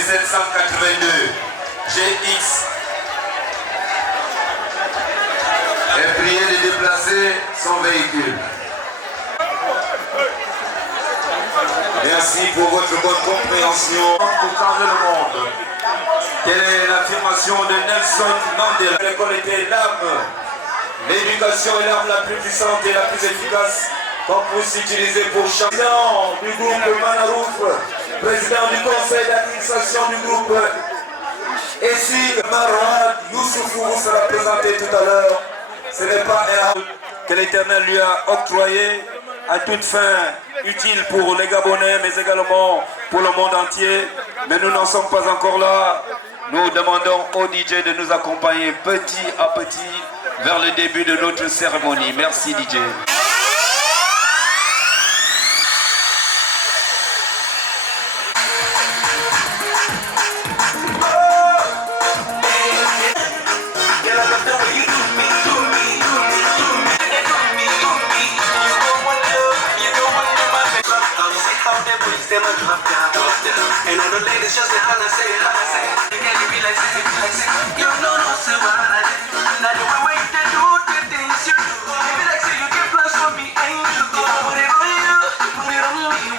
782 GX est prié de déplacer son véhicule. Merci pour votre bonne compréhension pour changer le monde. Quelle est l'affirmation de Nelson Mandela? L'école était l'arme. L'éducation est l'arme la plus puissante et la plus efficace qu'on puisse utiliser pour changer. Président du groupe Manarouf, président du conseil d'administration du groupe. Ici, Marwan Youssoufou vous sera présenté tout à l'heure. Ce n'est pas un que l'Éternel lui a octroyé à toute fin utile pour les Gabonais, mais également pour le monde entier. Mais nous n'en sommes pas encore là. Nous demandons au DJ de nous accompagner petit à petit vers le début de notre cérémonie. Merci DJ. And all the ladies just say, holla, say, you can't be like, say, you know, no, say, now the way you do the things you do, maybe like, say, you get plans for me, ain't you? Put it on you, put it on me.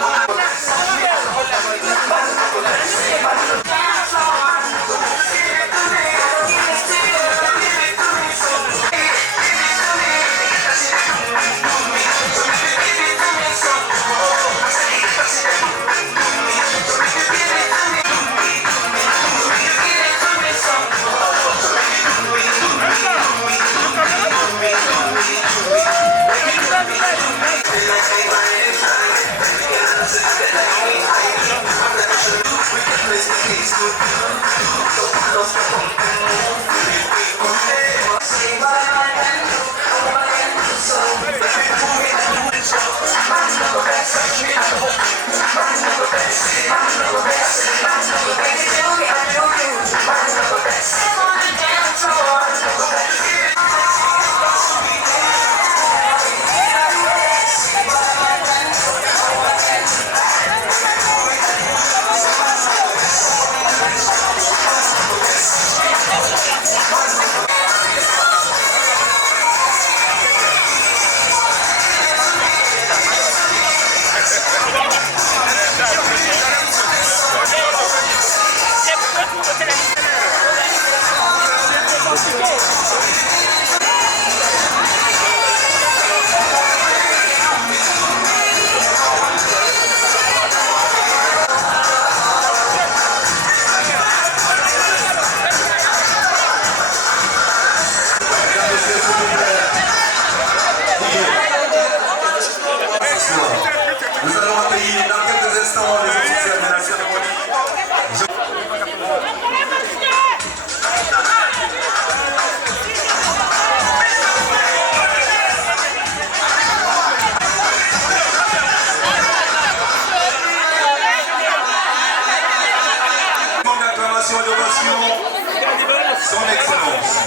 Son Excellence.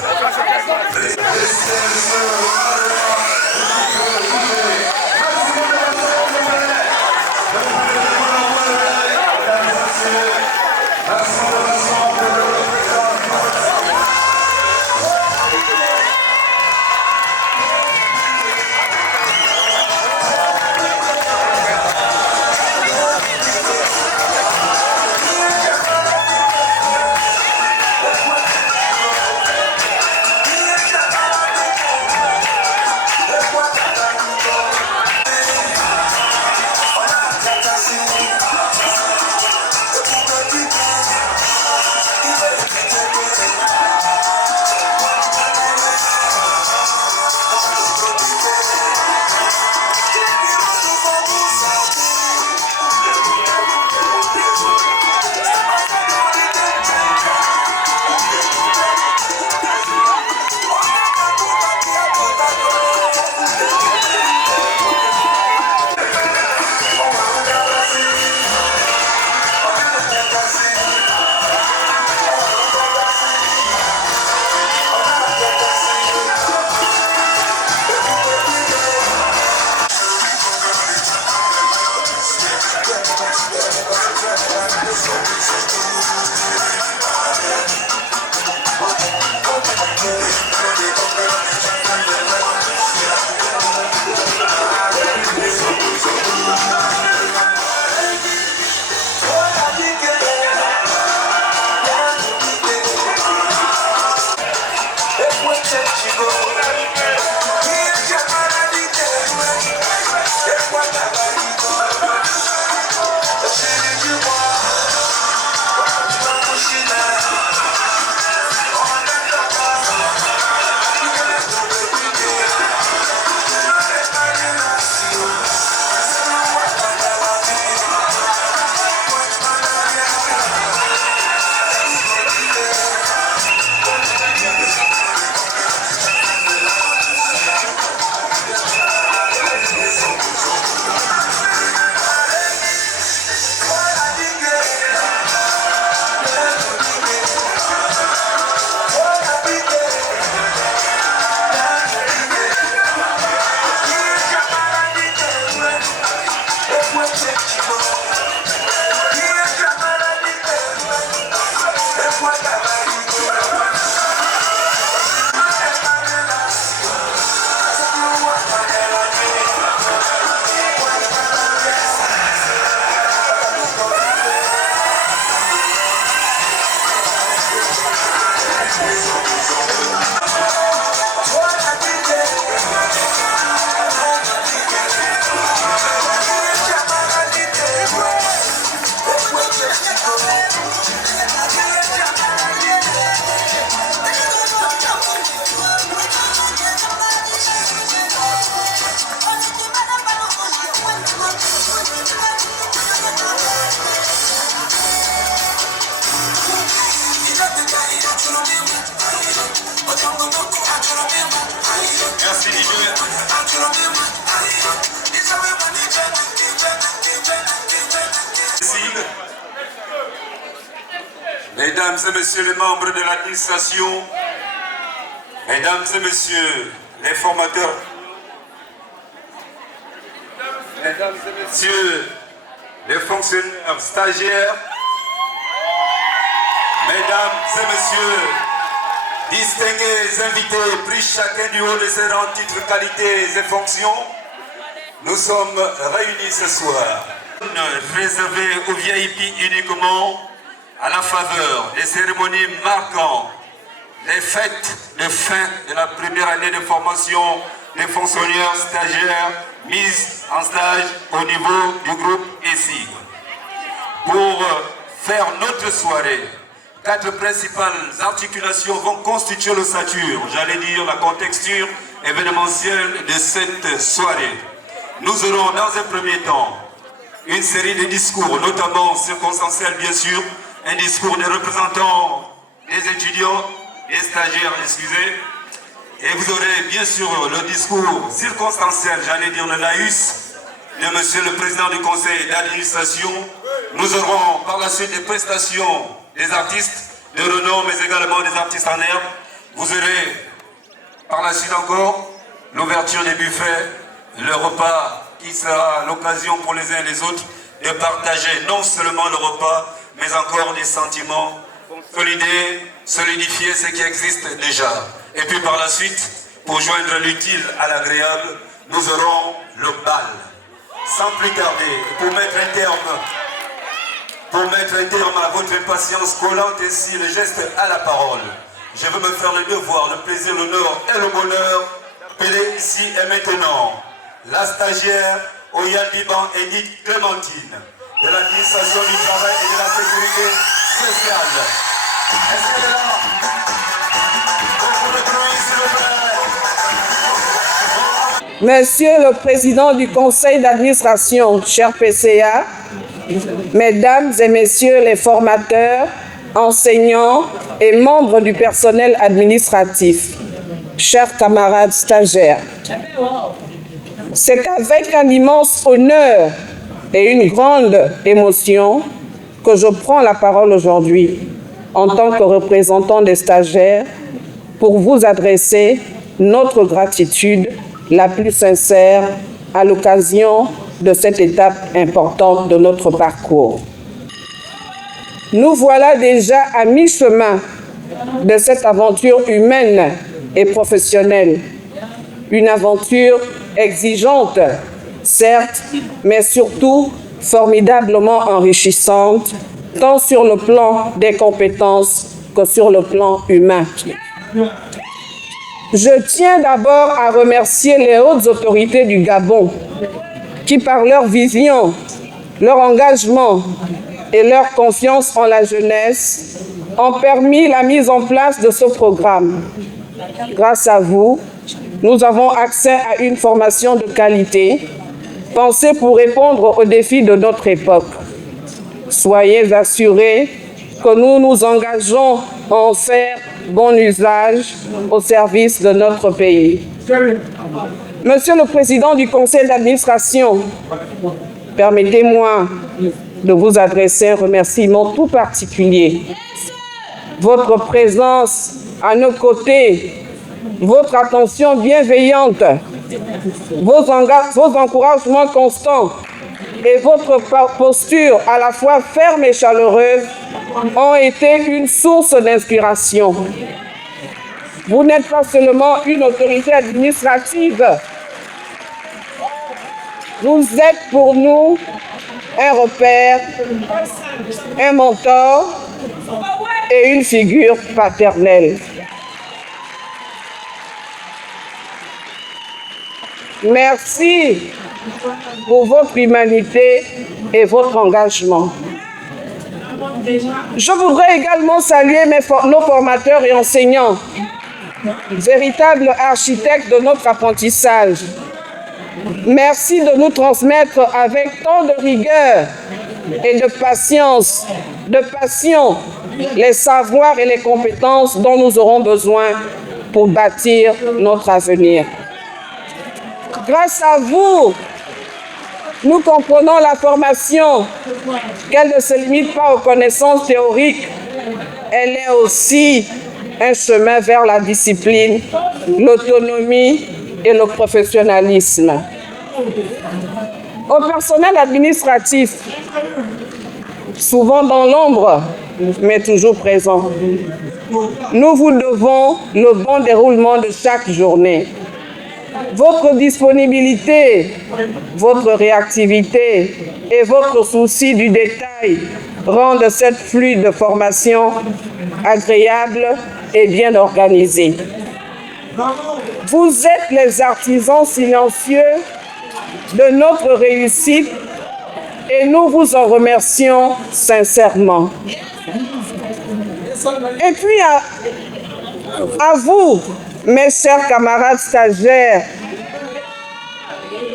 Merci Didier. Mesdames et messieurs les membres de l'administration, mesdames et messieurs les formateurs, mesdames et messieurs les fonctionnaires stagiaires, mesdames et messieurs, distingués invités, pris chacun du haut de ses rangs, titres, qualités et fonctions, nous sommes réunis ce soir. Réservé aux VIP uniquement à la faveur des cérémonies marquant les fêtes de fin de la première année de formation des fonctionnaires stagiaires mis en stage au niveau du groupe ESIG. Pour faire notre soirée, 4 principales articulations vont constituer l'ossature, j'allais dire la contexture événementielle de cette soirée. Nous aurons dans un premier temps une série de discours, notamment circonstanciels bien sûr, un discours des représentants des étudiants, des stagiaires, excusez, et vous aurez bien sûr le discours circonstanciel, j'allais dire le laïus, de monsieur le président du conseil d'administration. Nous aurons par la suite des prestations des artistes de renom, mais également des artistes en herbe. Vous aurez par la suite encore l'ouverture des buffets, le repas qui sera l'occasion pour les uns et les autres de partager non seulement le repas, mais encore des sentiments, solidifier ce qui existe déjà. Et puis par la suite, pour joindre l'utile à l'agréable, nous aurons le bal. Sans plus tarder, pour mettre un terme à votre impatience collante, ainsi le geste à la parole. Je veux me faire le devoir, le plaisir, l'honneur et le bonheur d'appeler ici et maintenant la stagiaire Oyan Biban Edith Clémentine de l'administration du travail et de la sécurité sociale. Est-ce qu'elle est là? Beaucoup de bruit, s'il vous plaît. Monsieur le Président du Conseil d'administration, cher PCA, Mesdames et Messieurs les formateurs, enseignants et membres du personnel administratif, chers camarades stagiaires, c'est avec un immense honneur et une grande émotion que je prends la parole aujourd'hui en tant que représentant des stagiaires pour vous adresser notre gratitude la plus sincère à l'occasion de cette étape importante de notre parcours. Nous voilà déjà à mi-chemin de cette aventure humaine et professionnelle. Une aventure exigeante, certes, mais surtout formidablement enrichissante, tant sur le plan des compétences que sur le plan humain. Je tiens d'abord à remercier les hautes autorités du Gabon qui, par leur vision, leur engagement et leur confiance en la jeunesse, ont permis la mise en place de ce programme. Grâce à vous, nous avons accès à une formation de qualité, pensée pour répondre aux défis de notre époque. Soyez assurés que nous nous engageons à en faire bon usage au service de notre pays. Monsieur le Président du Conseil d'administration, permettez-moi de vous adresser un remerciement tout particulier. Votre présence à nos côtés, votre attention bienveillante, vos encouragements constants et votre posture à la fois ferme et chaleureuse ont été une source d'inspiration. Vous n'êtes pas seulement une autorité administrative, vous êtes pour nous un repère, un mentor et une figure paternelle. Merci pour votre humanité et votre engagement. Je voudrais également saluer nos formateurs et enseignants, véritables architectes de notre apprentissage. Merci de nous transmettre avec tant de rigueur et de patience, de passion, les savoirs et les compétences dont nous aurons besoin pour bâtir notre avenir. Grâce à vous, nous comprenons la formation, qu'elle ne se limite pas aux connaissances théoriques. Elle est aussi un chemin vers la discipline, l'autonomie et le professionnalisme. Au personnel administratif, souvent dans l'ombre, mais toujours présent, nous vous devons le bon déroulement de chaque journée. Votre disponibilité, votre réactivité et votre souci du détail rendent cette fluide de formation agréable et bien organisée. Vous êtes les artisans silencieux de notre réussite et nous vous en remercions sincèrement. Et puis à vous, mes chers camarades stagiaires,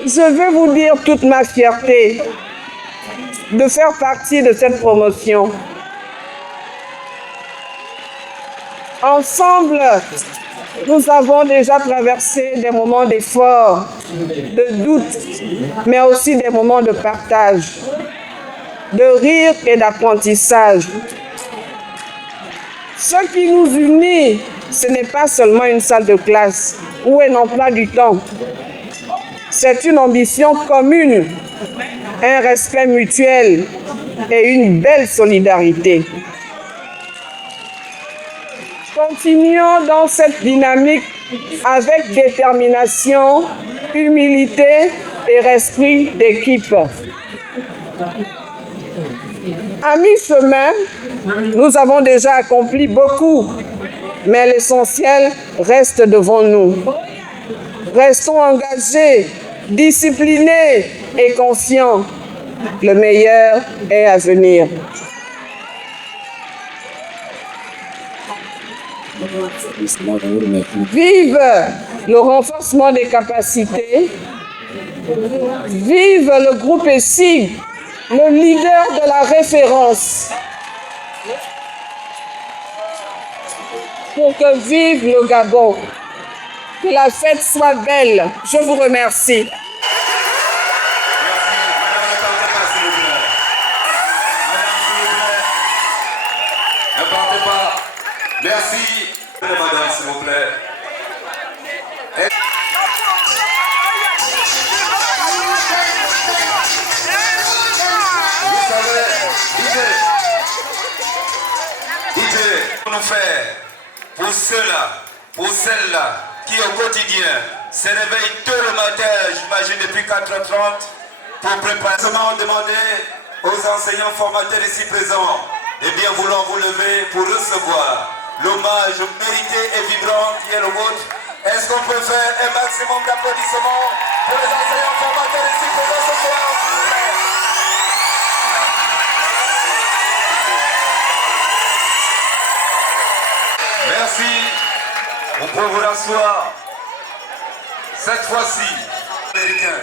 je veux vous dire toute ma fierté de faire partie de cette promotion. Ensemble, nous avons déjà traversé des moments d'effort, de doute, mais aussi des moments de partage, de rire et d'apprentissage. Ce qui nous unit, ce n'est pas seulement une salle de classe ou un emploi du temps. C'est une ambition commune, un respect mutuel et une belle solidarité. Continuons dans cette dynamique avec détermination, humilité et esprit d'équipe. À mi-chemin, nous avons déjà accompli beaucoup, mais l'essentiel reste devant nous. Restons engagés, disciplinés et confiants. Le meilleur est à venir. Vive le renforcement des capacités. Vive le groupe ESSIG, le leader de la référence. Pour que vive le Gabon. Que la fête soit belle. Je vous remercie. Ne partez pas. Merci. Madame, s'il vous plaît. Vous savez, DJ, pour nous faire, pour ceux-là, pour celles-là, qui au quotidien se réveillent tôt le matin, j'imagine depuis 4h30, pour préparer. Seulement demander aux enseignants formateurs ici présents, de bien vouloir vous lever pour recevoir l'hommage mérité et vibrant qui est le vôtre. Est-ce qu'on peut faire un maximum d'applaudissements pour les enseignants formateurs ici présents ce soir, s'il vous plaît? Merci. On peut vous rasseoir. Cette fois-ci, américain.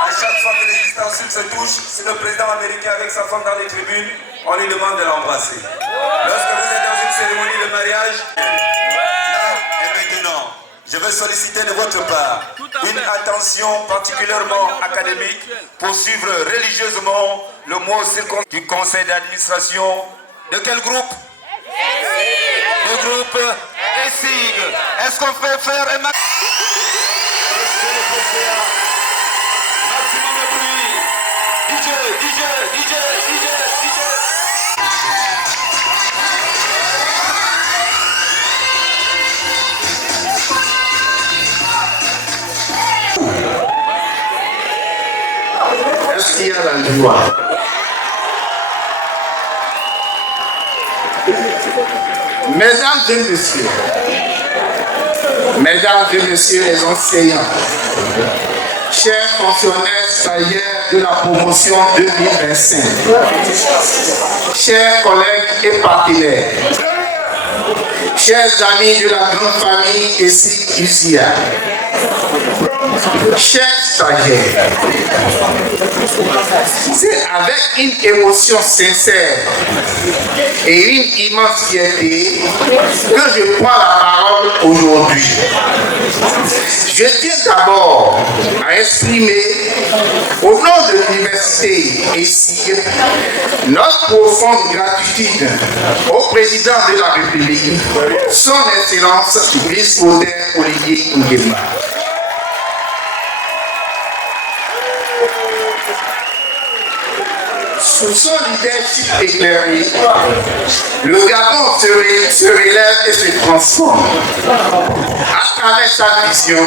À chaque fois que les ustensiles se touchent, si le président américain avec sa femme dans les tribunes, on lui demande de l'embrasser. Lorsque vous êtes dans une cérémonie de mariage, là et maintenant, je veux solliciter de votre part une attention particulièrement académique pour suivre religieusement le mot du conseil d'administration. De quel groupe? Le groupe ESSIG. Est-ce qu'on peut faire un maximum de bruit? DJ. Est-ce qu'il y a la joie? Mesdames et messieurs les enseignants, chers fonctionnaires stagiaires de la promotion 2025, chers collègues et partenaires, chers amis de la grande famille ESSIG-UCIA, chers stagiaires, c'est avec une émotion sincère et une immense fierté que je prends la parole aujourd'hui. Je tiens d'abord à exprimer au nom de l'université ici notre profonde gratitude au président de la République, son Excellence Brice Olivier Nguema. Sous son leadership éclairé, le Gabon se relève et se transforme. À travers sa vision,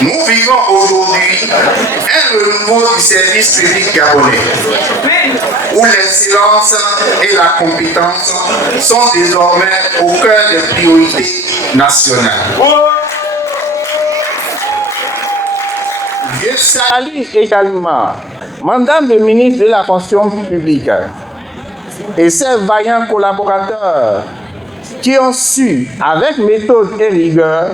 nous vivons aujourd'hui un renouveau du service public gabonais, où l'excellence et la compétence sont désormais au cœur des priorités nationales. Je salue également Madame le ministre de la fonction publique et ses vaillants collaborateurs qui ont su, avec méthode et rigueur,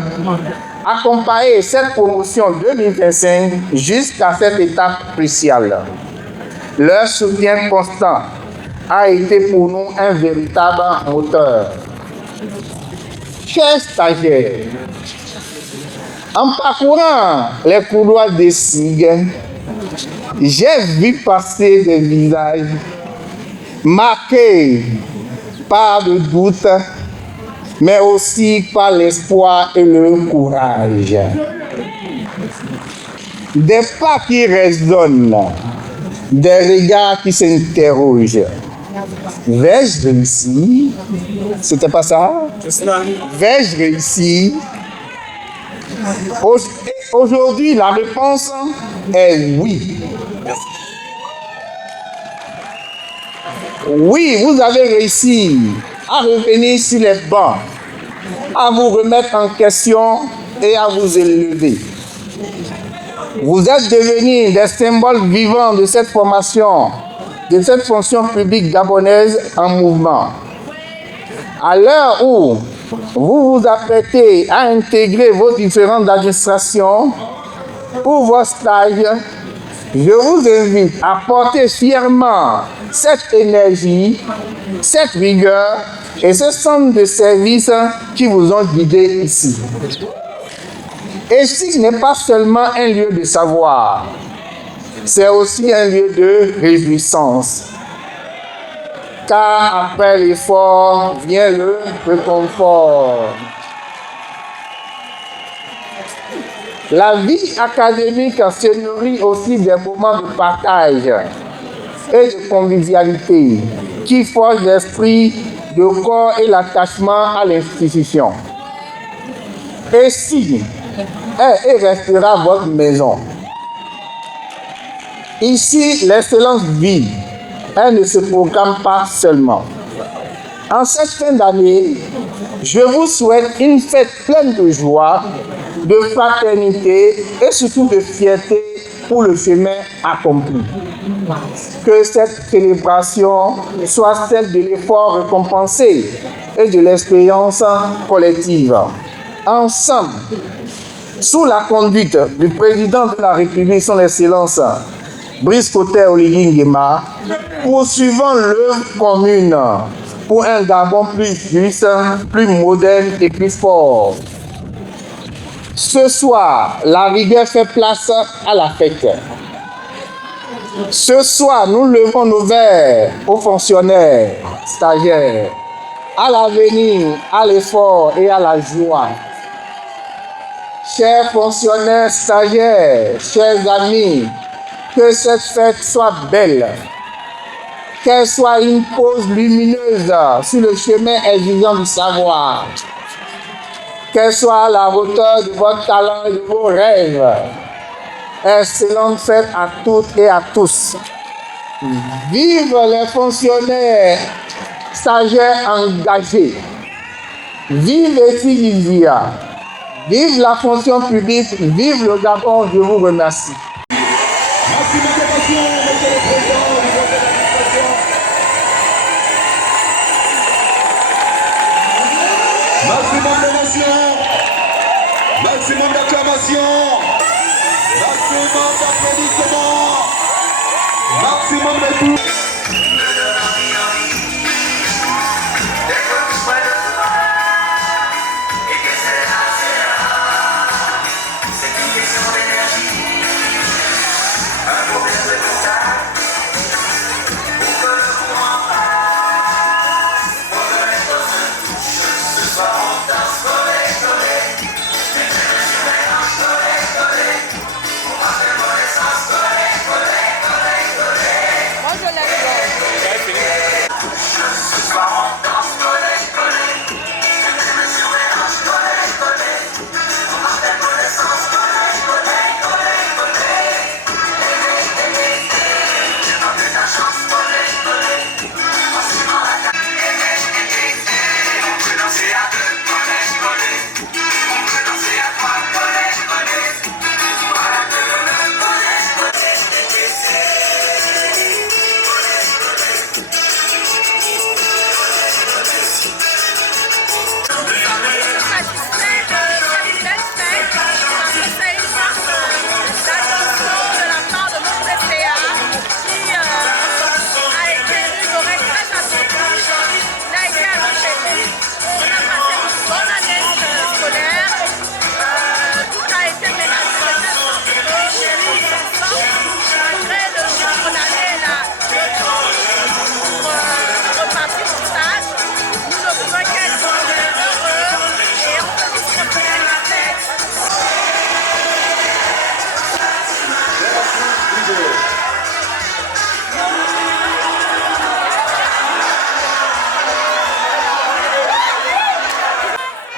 accompagner cette promotion 2025 jusqu'à cette étape cruciale. Leur soutien constant a été pour nous un véritable moteur. Chers stagiaires, en parcourant les couloirs des SIG, j'ai vu passer des visages marqués par le doute, mais aussi par l'espoir et le courage. Des pas qui résonnent, des regards qui s'interrogent. Vais-je réussir? C'était pas ça? Vais-je réussir? Aujourd'hui, la réponse est oui. Oui, vous avez réussi à revenir sur les bancs, à vous remettre en question et à vous élever. Vous êtes devenus des symboles vivants de cette formation, de cette fonction publique gabonaise en mouvement. À l'heure où vous vous apprêtez à intégrer vos différentes administrations pour vos stages, je vous invite à porter fièrement cette énergie, cette rigueur et ce centre de service qui vous ont guidé ici. Et ce n'est pas seulement un lieu de savoir, c'est aussi un lieu de réjouissance. Car après l'effort vient le réconfort. La vie académique se nourrit aussi des moments de partage et de convivialité qui forgent l'esprit, le corps et l'attachement à l'institution. Et si elle restera votre maison, ici l'excellence vit. Elle ne se programme pas seulement. En cette fin d'année, je vous souhaite une fête pleine de joie, de fraternité et surtout de fierté pour le chemin accompli. Que cette célébration soit celle de l'effort récompensé et de l'expérience collective. Ensemble, sous la conduite du président de la République, son Excellence Brice Olivier Nguema, poursuivons l'œuvre commune pour un Gabon plus juste, plus moderne et plus fort. Ce soir, la rigueur fait place à la fête. Ce soir, nous levons nos verres aux fonctionnaires, stagiaires, à l'avenir, à l'effort et à la joie. Chers fonctionnaires, stagiaires, chers amis, que cette fête soit belle, qu'elle soit une pause lumineuse sur le chemin exigeant du savoir, qu'elle soit à la hauteur de votre talent et de vos rêves. Excellente fête à toutes et à tous. Vive les fonctionnaires, stagiaires engagés. Vive Etigia. Vive la fonction publique. Vive le Gabon. Je vous remercie. Maximum d'émotion, maximum d'acclamation. Maximum d'applaudissements. Maximum de tout.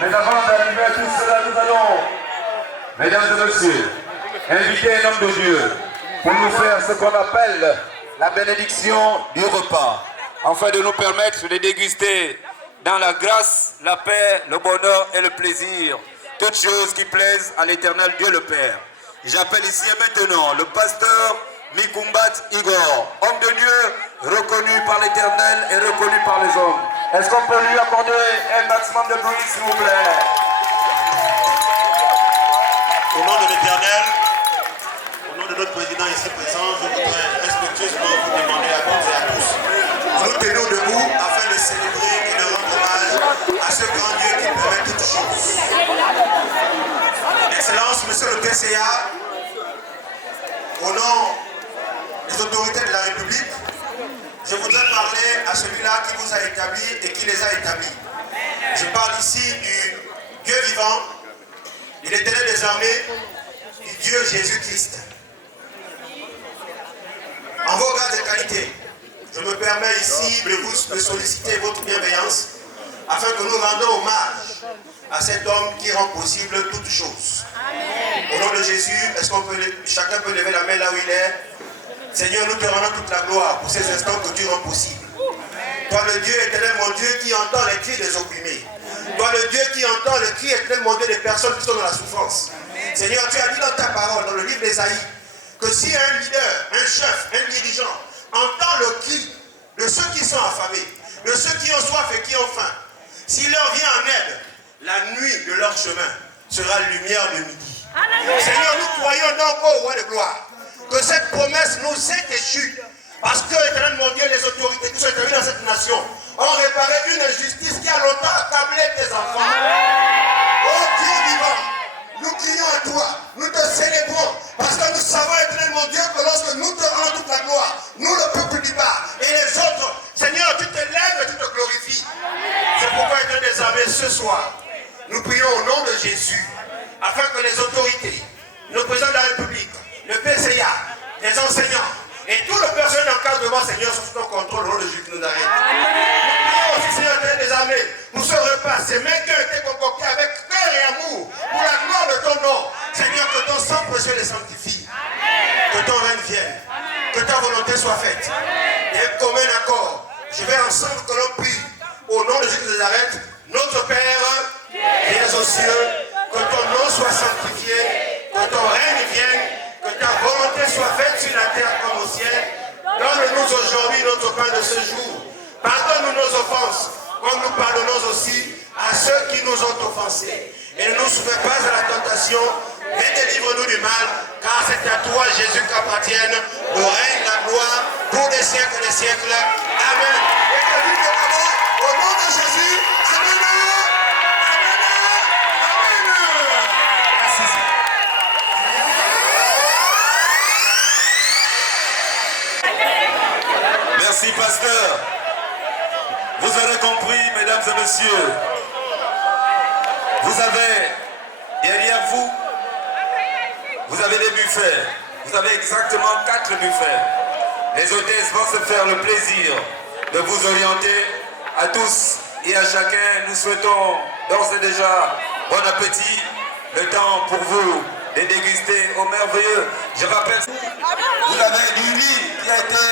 Mais avant d'arriver à tout cela, nous allons, mesdames et messieurs, inviter un homme de Dieu pour nous faire ce qu'on appelle la bénédiction du repas, afin de nous permettre de déguster dans la grâce, la paix, le bonheur et le plaisir, toutes choses qui plaisent à l'Éternel Dieu le Père. J'appelle ici et maintenant le pasteur Mikumbat Igor, homme de Dieu reconnu par l'Éternel et reconnu par les hommes. Est-ce qu'on peut lui accorder un maximum de bruit, s'il vous plaît? Au nom de l'Éternel, au nom de notre président ici présent, je voudrais respectueusement vous demander à toutes et à tous. Nous tenons debout afin de célébrer et de rendre hommage à ce grand Dieu qui permet toutes choses. Excellence, Monsieur le PCA, au nom des autorités de la République, je voudrais parler à celui-là qui vous a établi et qui les a établis. Je parle ici du Dieu vivant, de l'Éternel des armées, du Dieu Jésus-Christ. En vos grades et qualités, je me permets ici de vous solliciter votre bienveillance afin que nous rendons hommage à cet homme qui rend possible toutes choses. Au nom de Jésus, est-ce qu'on peut, chacun peut lever la main là où il est? Seigneur, nous te rendons toute la gloire pour ces instants que tu rends possibles. Toi le Dieu éternel, mon Dieu, qui entend les cris des opprimés. Toi le Dieu qui entend le cri éternel, mon Dieu, des personnes qui sont dans la souffrance. Seigneur, tu as dit dans ta parole, dans le livre d'Ésaïe, que si un leader, un chef, un dirigeant entend le cri de ceux qui sont affamés, de ceux qui ont soif et qui ont faim, s'il leur vient en aide, la nuit de leur chemin sera lumière de midi. Seigneur, nous croyons donc au roi de gloire que cette promesse nous est échue. Parce que, éternel mon Dieu, les autorités qui sont établies dans cette nation ont réparé une injustice qui a longtemps accablé tes enfants. Oh Dieu vivant, nous crions à toi, nous te célébrons, parce que nous savons, éternel mon Dieu, que lorsque nous te rendons toute la gloire, nous le peuple du bas et les autres, Seigneur, tu te lèves et tu te glorifies. C'est pourquoi, éternel des armées, ce soir, nous prions au nom de Jésus, afin que les autorités, le président de la République, le PCA, les enseignants et tout le personnel d'encadrement, Seigneur, sous ton contrôle, au nom de Jésus qui nous arrête. Nous prions aussi, Seigneur, des armées, pour ce repas, ces mains qui ont été concoctés avec cœur et amour, pour la gloire de ton nom. Seigneur, que ton sang précieux les sanctifie. Que ton règne vienne. Que ta volonté soit faite. Et comme un accord, je vais ensemble que l'on prie, au nom de Jésus qui nous arrête, notre Père, qui es aux cieux, que ton nom soit sanctifié, que ton règne vienne, que ta volonté soit faite sur la terre comme au ciel. Donne-nous aujourd'hui notre pain de ce jour. Pardonne-nous nos offenses, comme nous pardonnons aussi à ceux qui nous ont offensés. Et ne nous soumets pas à la tentation, mais délivre-nous du mal, car c'est à toi, Jésus, qu'appartiennent le règne, la gloire, pour des siècles et des siècles. Amen. Et que nous demandons au nom de Jésus. Amen. Merci, pasteur. Vous aurez compris, mesdames et messieurs. Vous avez derrière vous, vous avez des buffets. Vous avez exactement 4 buffets. Les hôtesses vont se faire le plaisir de vous orienter à tous et à chacun. Nous souhaitons d'ores et déjà bon appétit. Le temps pour vous de déguster au merveilleux. Je rappelle, vous avez du riz qui a été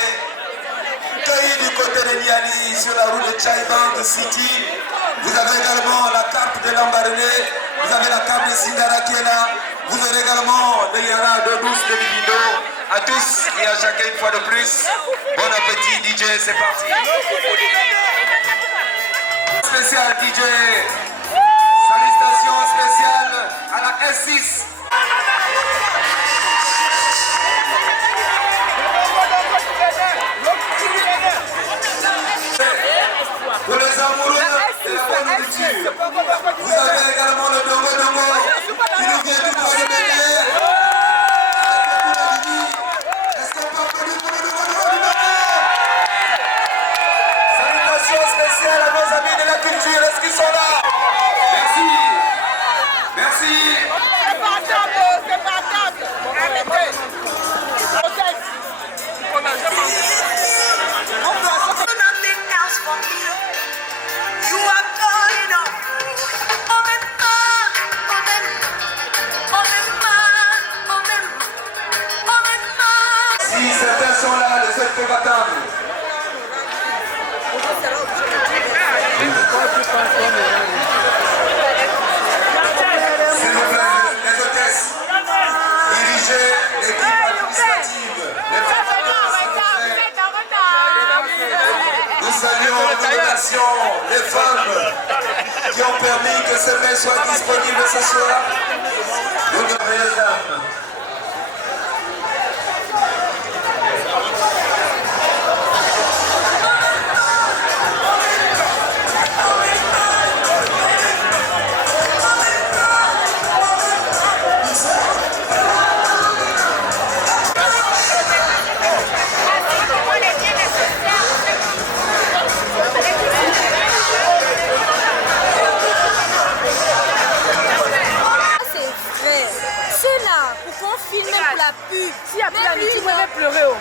cueilli du côté de Niali sur la route de Chaiban City. Vous avez également la carte de Lambaréné. Vous avez la carte de Sindara qui est là. Vous avez également de Yara, de Douce, de Libido. À tous et à chacun une fois de plus. Bon appétit DJ, c'est parti. Spécial DJ. Salutations spéciales à la S6. Pour les amoureux de la bonne nourriture, vous avez également le Dongo Dongo qui nous vient tout droit de Bélier. Est-ce qu'on peut applaudir pour le Dongo Dongo? Salutations spéciales à nos amis de la culture, est-ce qu'ils sont là? Merci. Merci. C'est pas table, c'est pas table. Arrêtez. Nothing else for me. You are God enough. Oh, man, oh, man, oh, man, oh, man, oh, man. Si certains sont là, les autres peuvent attendre. S'il vous plaît, les hôtesses, dirigez l'équipe administrative. Les formateurs, s'il vous plaît. Nous saluons, nous remercions les femmes qui ont permis que ce mets soit disponible ce soir. Nous de merveilleuses dames. Ceux-là, pour qu'on filme pour la pub. Si après la nuit, tu pourrais pleurer.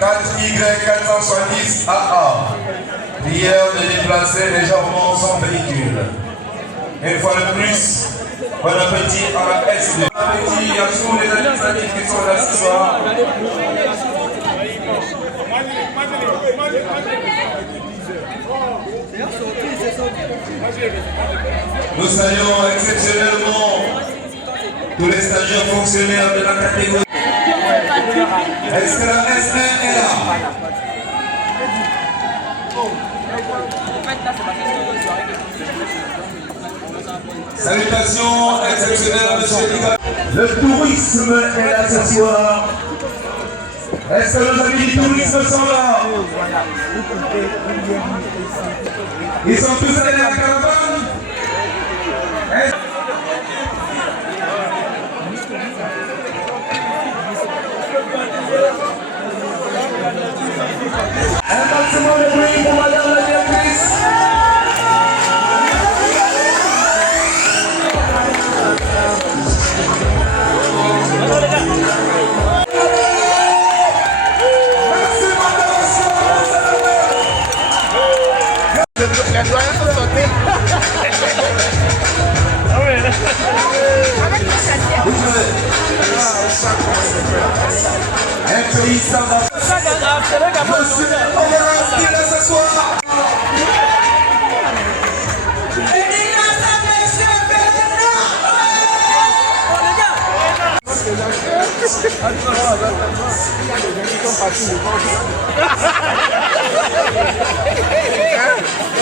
HY470 AA. Prière de déplacer légèrement son véhicule. Une fois de plus, bon appétit à la SD. Bon appétit à tous les administratifs qui sont là ce soir. Nous saluons exceptionnellement tous les stagiaires fonctionnaires de la catégorie. Est-ce que la S1 est là? Salutations exceptionnelles à M. Liga. Le tourisme est là ce soir. Est-ce que nos amis du tourisme sont là? Ils sont tous allés à la caravane? Un maximum de bruit pour madame la directrice. Les doyens sont sortis. Un pays sans Monsieur, on va rester là ce soir.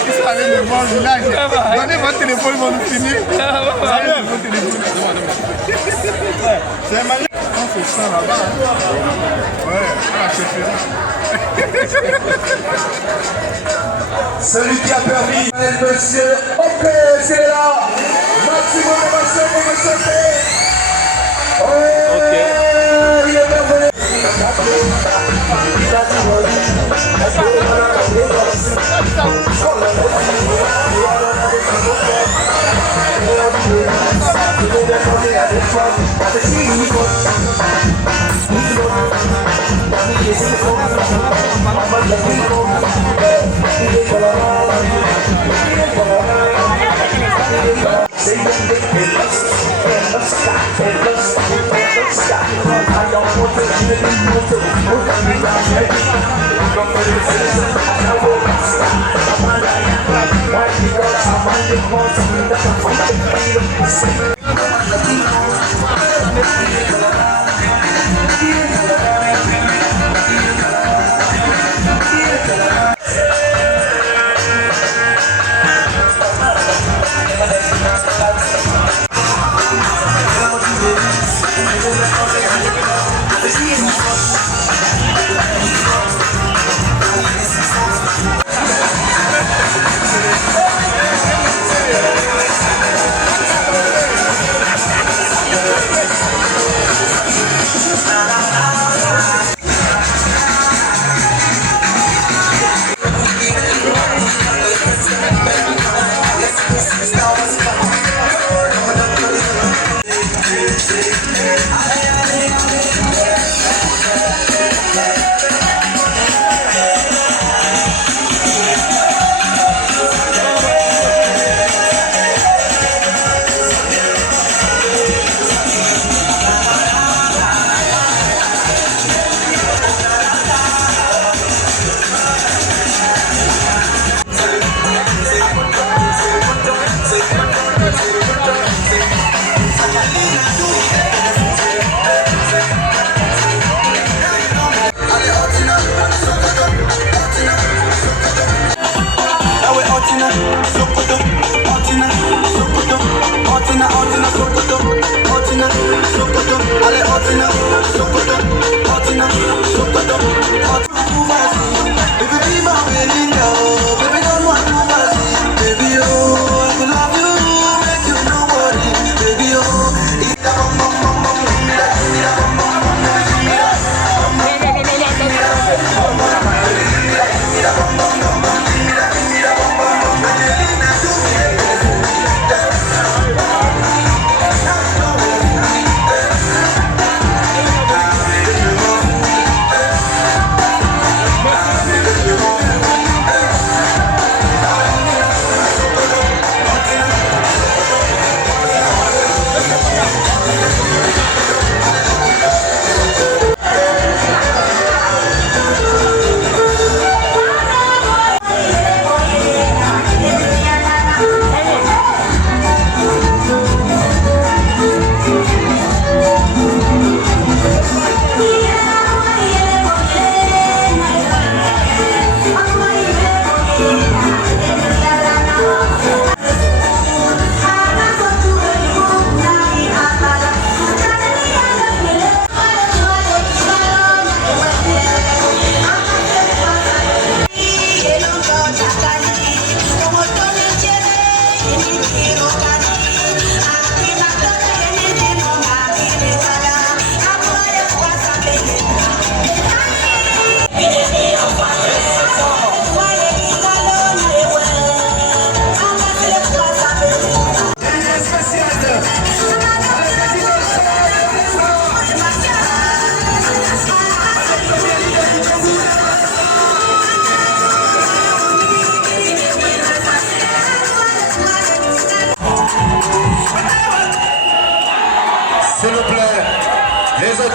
Ils sont allés devant le village. Donnez votre téléphone, ils vont nous finir. C'est malin. On fait ça là-bas. Ouais, à la chefferie. Celui qui a permis, monsieur, ok, c'est là. Maximum d'émotion pour monsieur P. Ok. Il est merveilleux.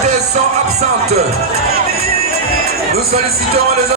autorités sont absentes. Nous sollicitons les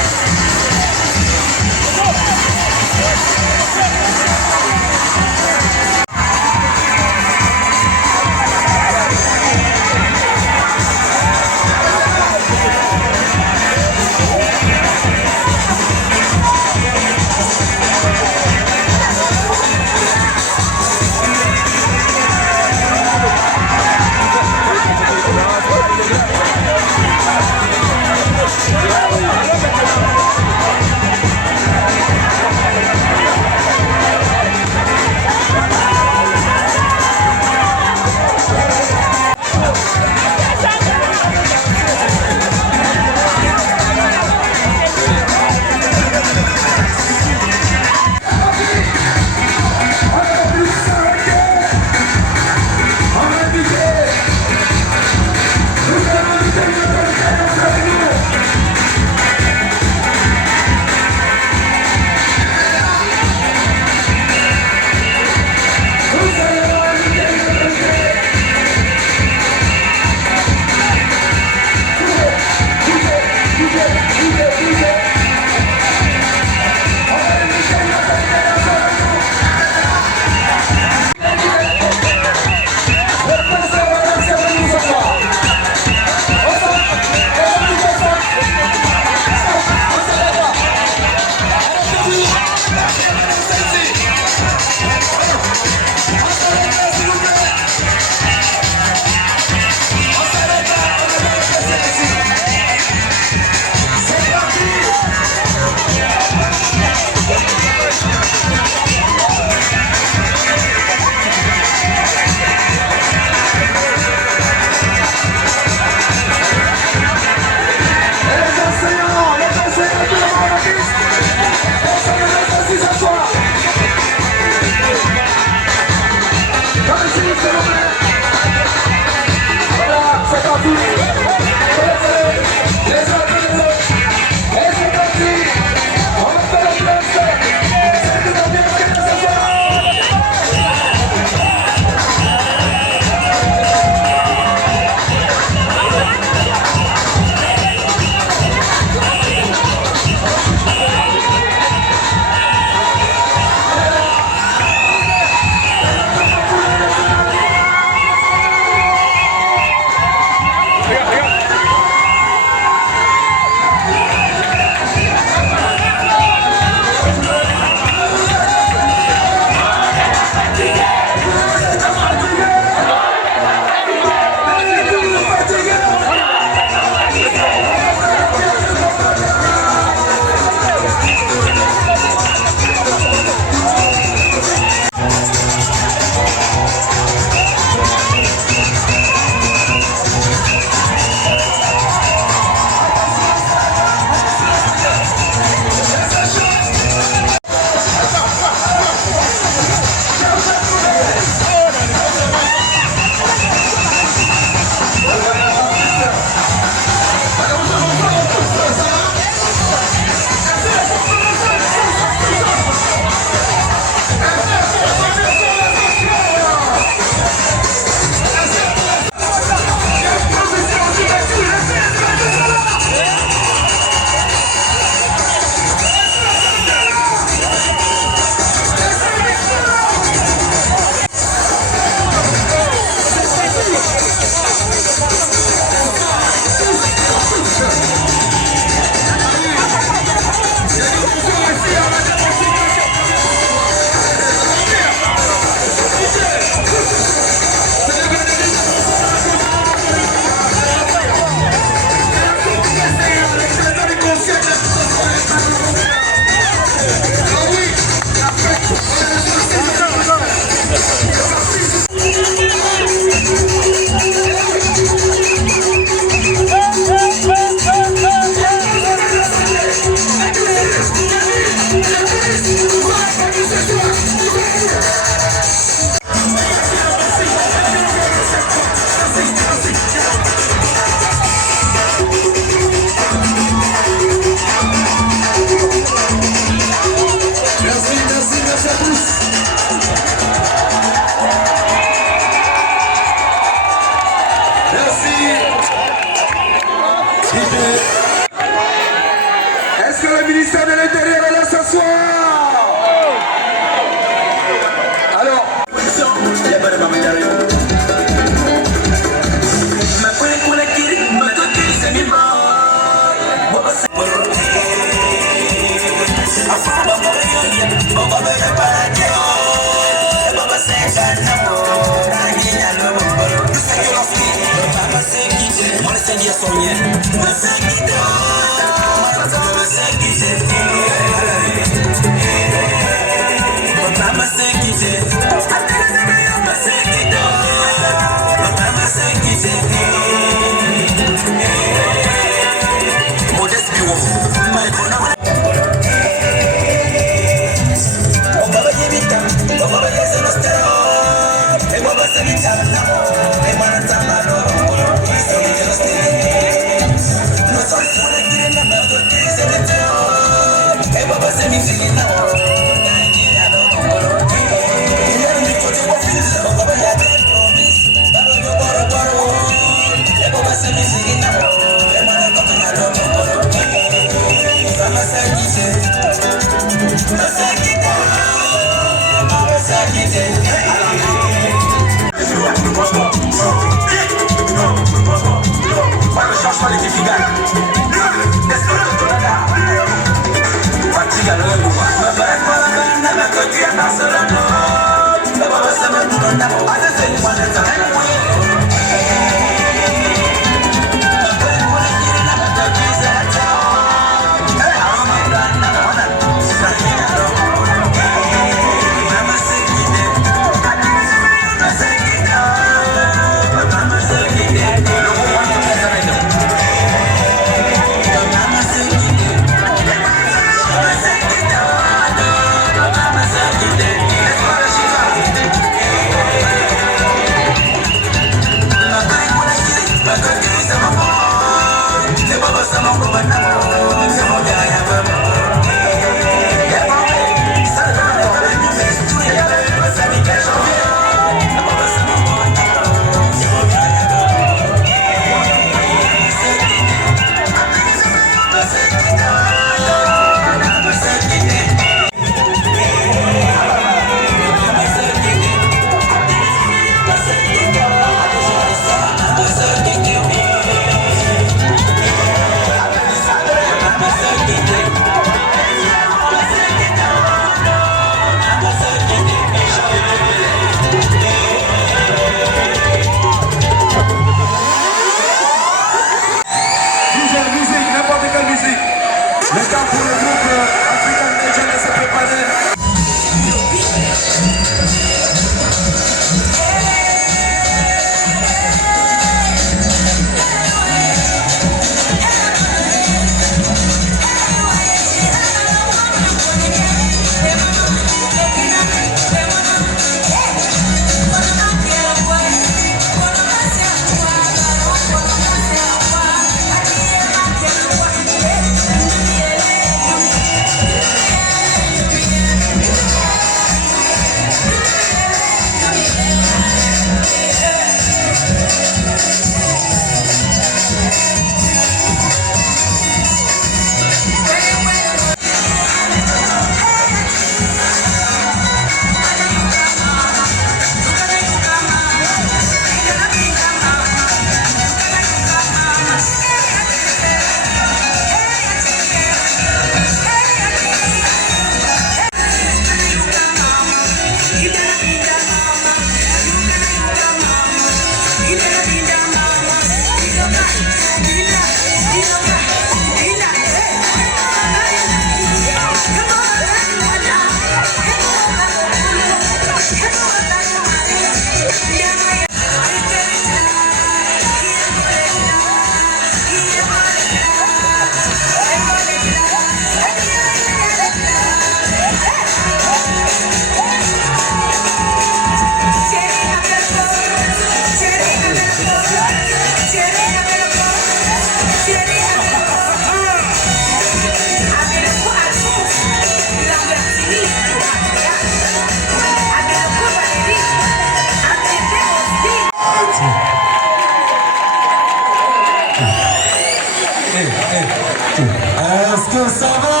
Est-ce que ça va?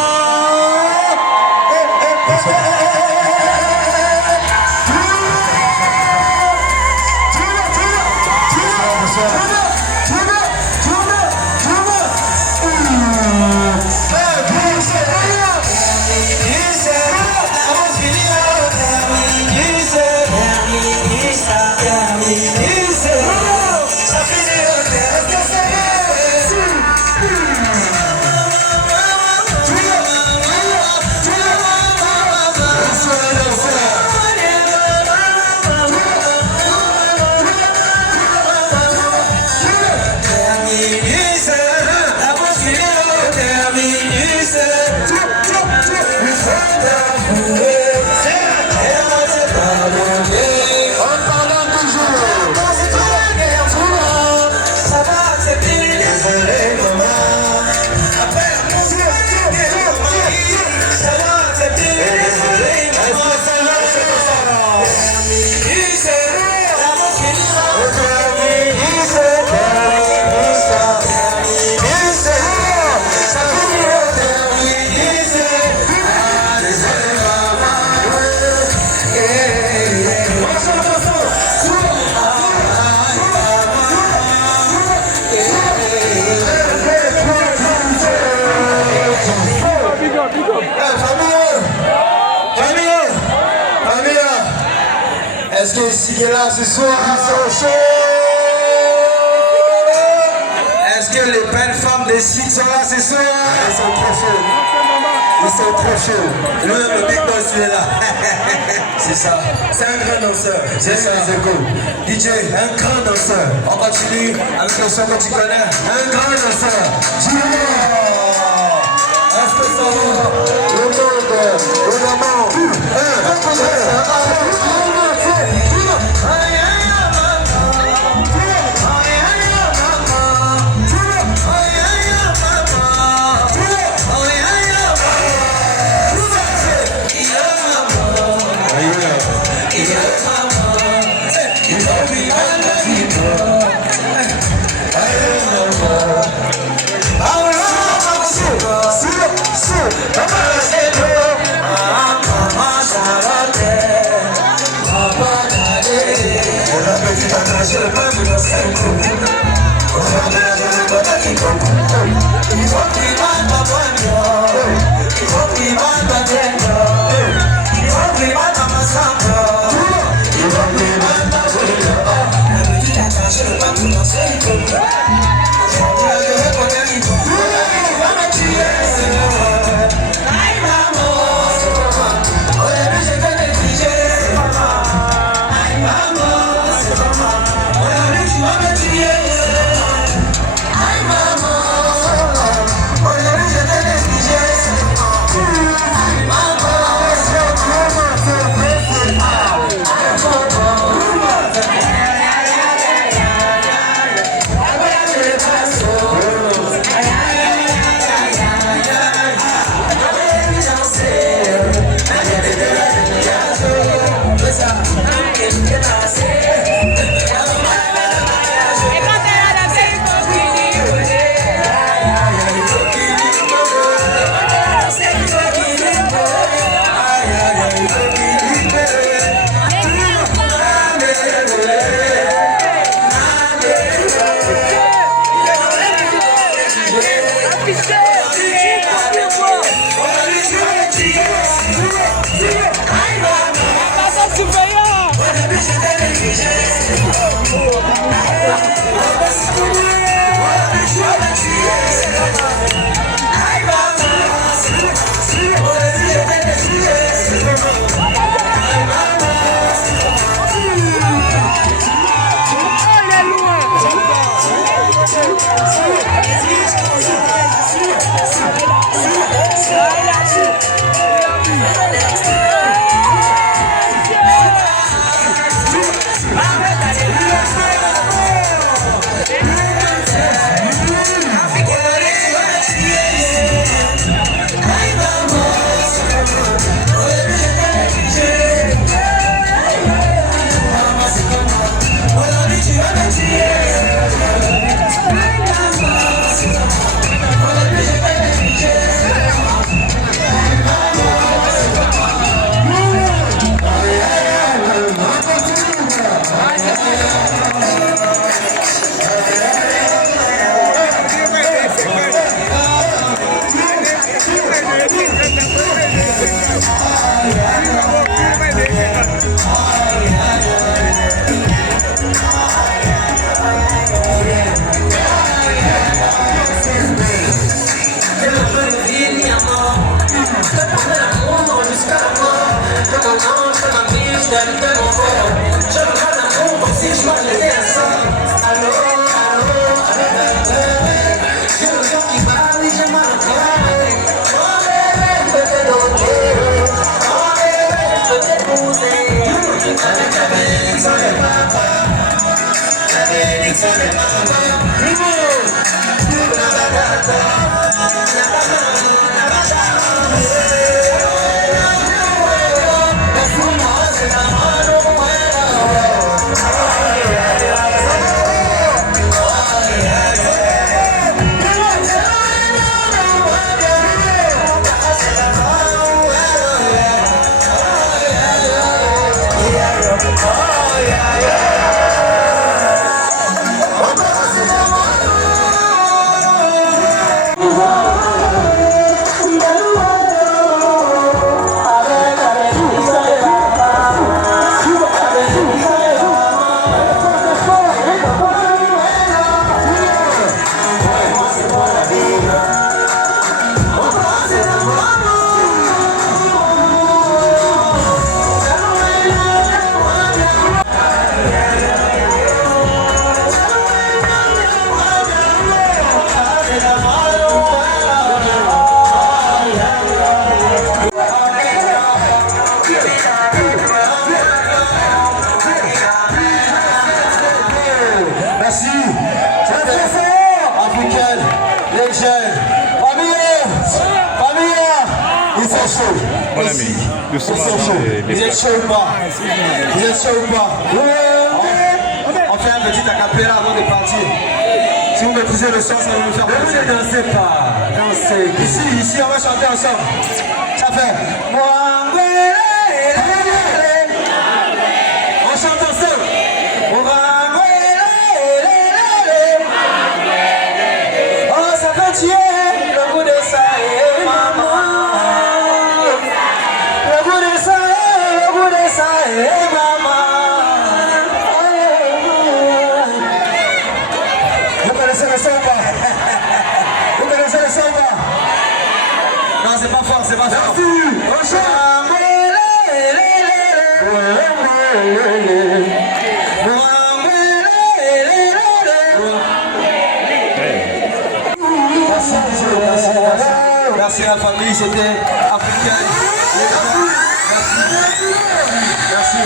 Est-ce que ici est là ce soir, ils sont chauds? Est-ce que les belles femmes des sites sont là ce soir? Ils sont trop chauds. Ils sont trop chauds. Le big boss il est là. C'est ça. C'est un grand danseur. C'est ça. DJ, un grand danseur. On continue avec le son que tu connais. Un grand danseur. Est-ce que ça va? Le monde. Yeah. fait chaud. Mon ami, doucement dans les Vous êtes chaud ou pas? Vous êtes chaud ou pas? On fait un petit acapella avant de partir. Si vous maîtrisez le son, ça va nous faire plaisir. Ne dansez pas, dansez. Ici, on va chanter ensemble. Ça fait. On chante ensemble. Oh, ça fait tuer le goût de ça, maman. Le goût de ça, maman. Vous connaissez le son pas? Vous connaissez le son pas? Non, c'est pas fort, c'est pas fort. On chante. Merci à la famille, c'était africain. Merci. Merci.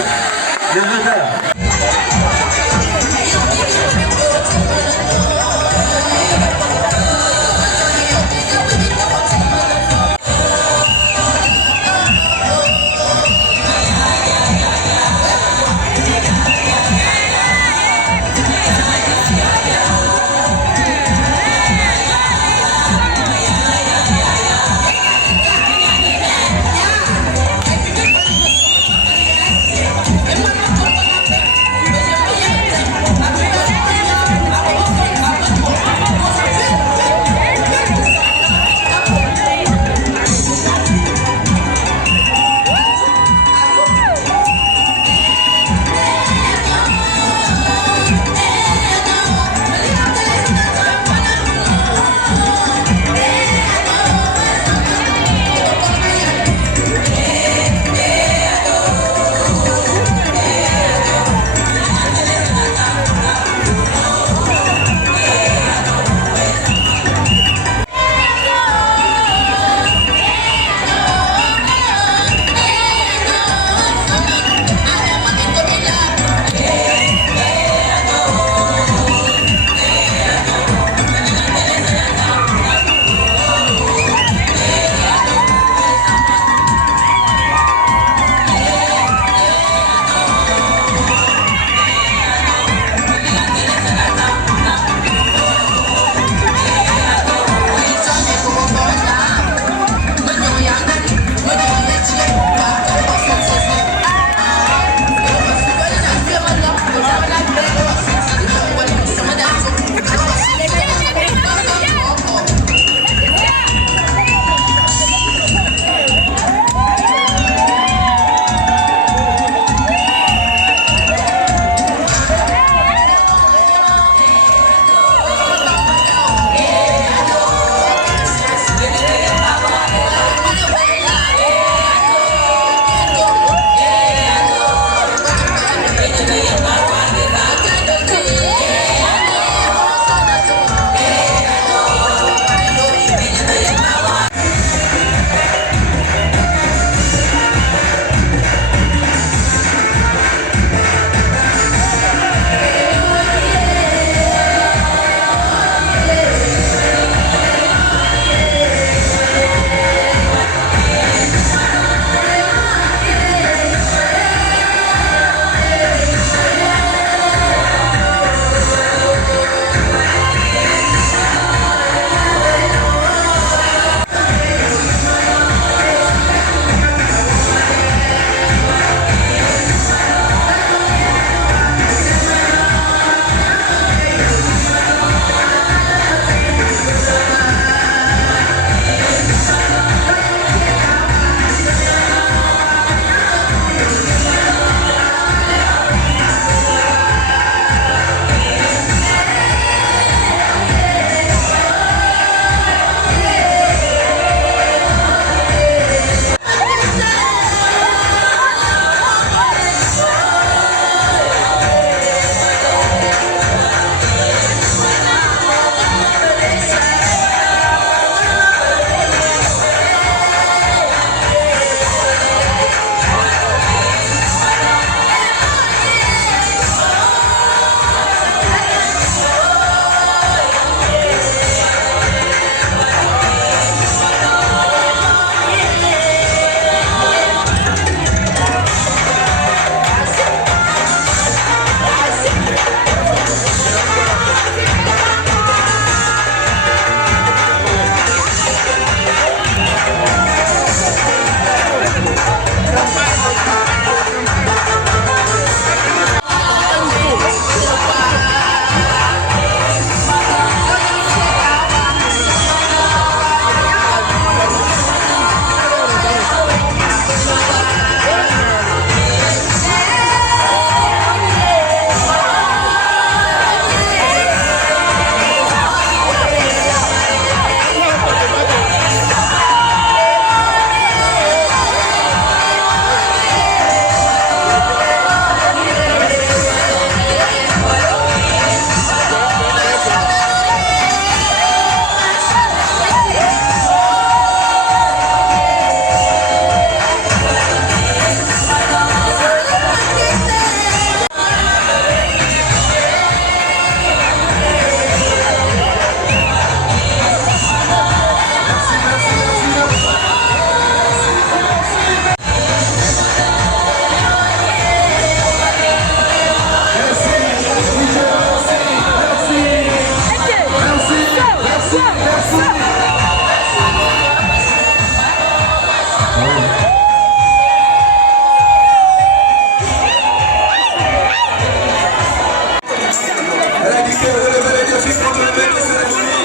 que relever les défis pour relever les cérémonies.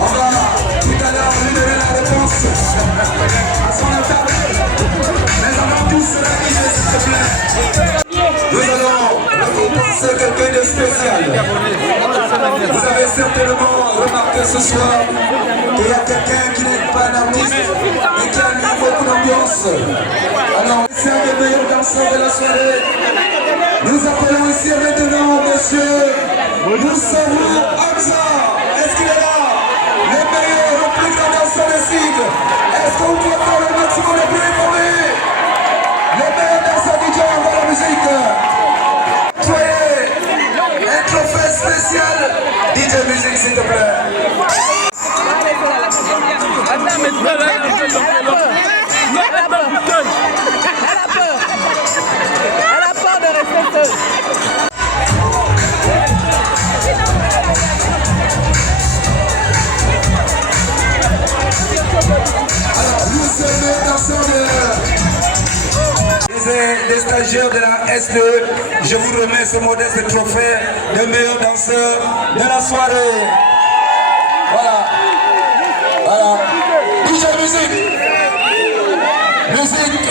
On va tout à l'heure lui donner la réponse à son appel. Mais avant tout cela, s'il te plaît. Nous allons récompenser quelqu'un de spécial. Vous avez certainement remarqué ce soir qu'il y a quelqu'un qui n'est pas un artiste mais qui a mis beaucoup d'ambiance. Alors, c'est un des meilleurs danseurs de la soirée. Nous appelons ici maintenant monsieur Moussamou Hamza. Est-ce qu'il est là? Le meilleur, le plus grand danseur de Sid. Est-ce qu'on peut faire le maximum de bruit pour lui? Le meilleur danseur DJ dans la musique. Soyez un trophée spécial DJ musique s'il te plaît. Elle a peur de rester seule. Alors, nous sommes les danseurs des stagiaires de la S2. Je vous remets ce modeste trophée de meilleur danseur de la soirée. Voilà. Voilà. DJ musique. Musique.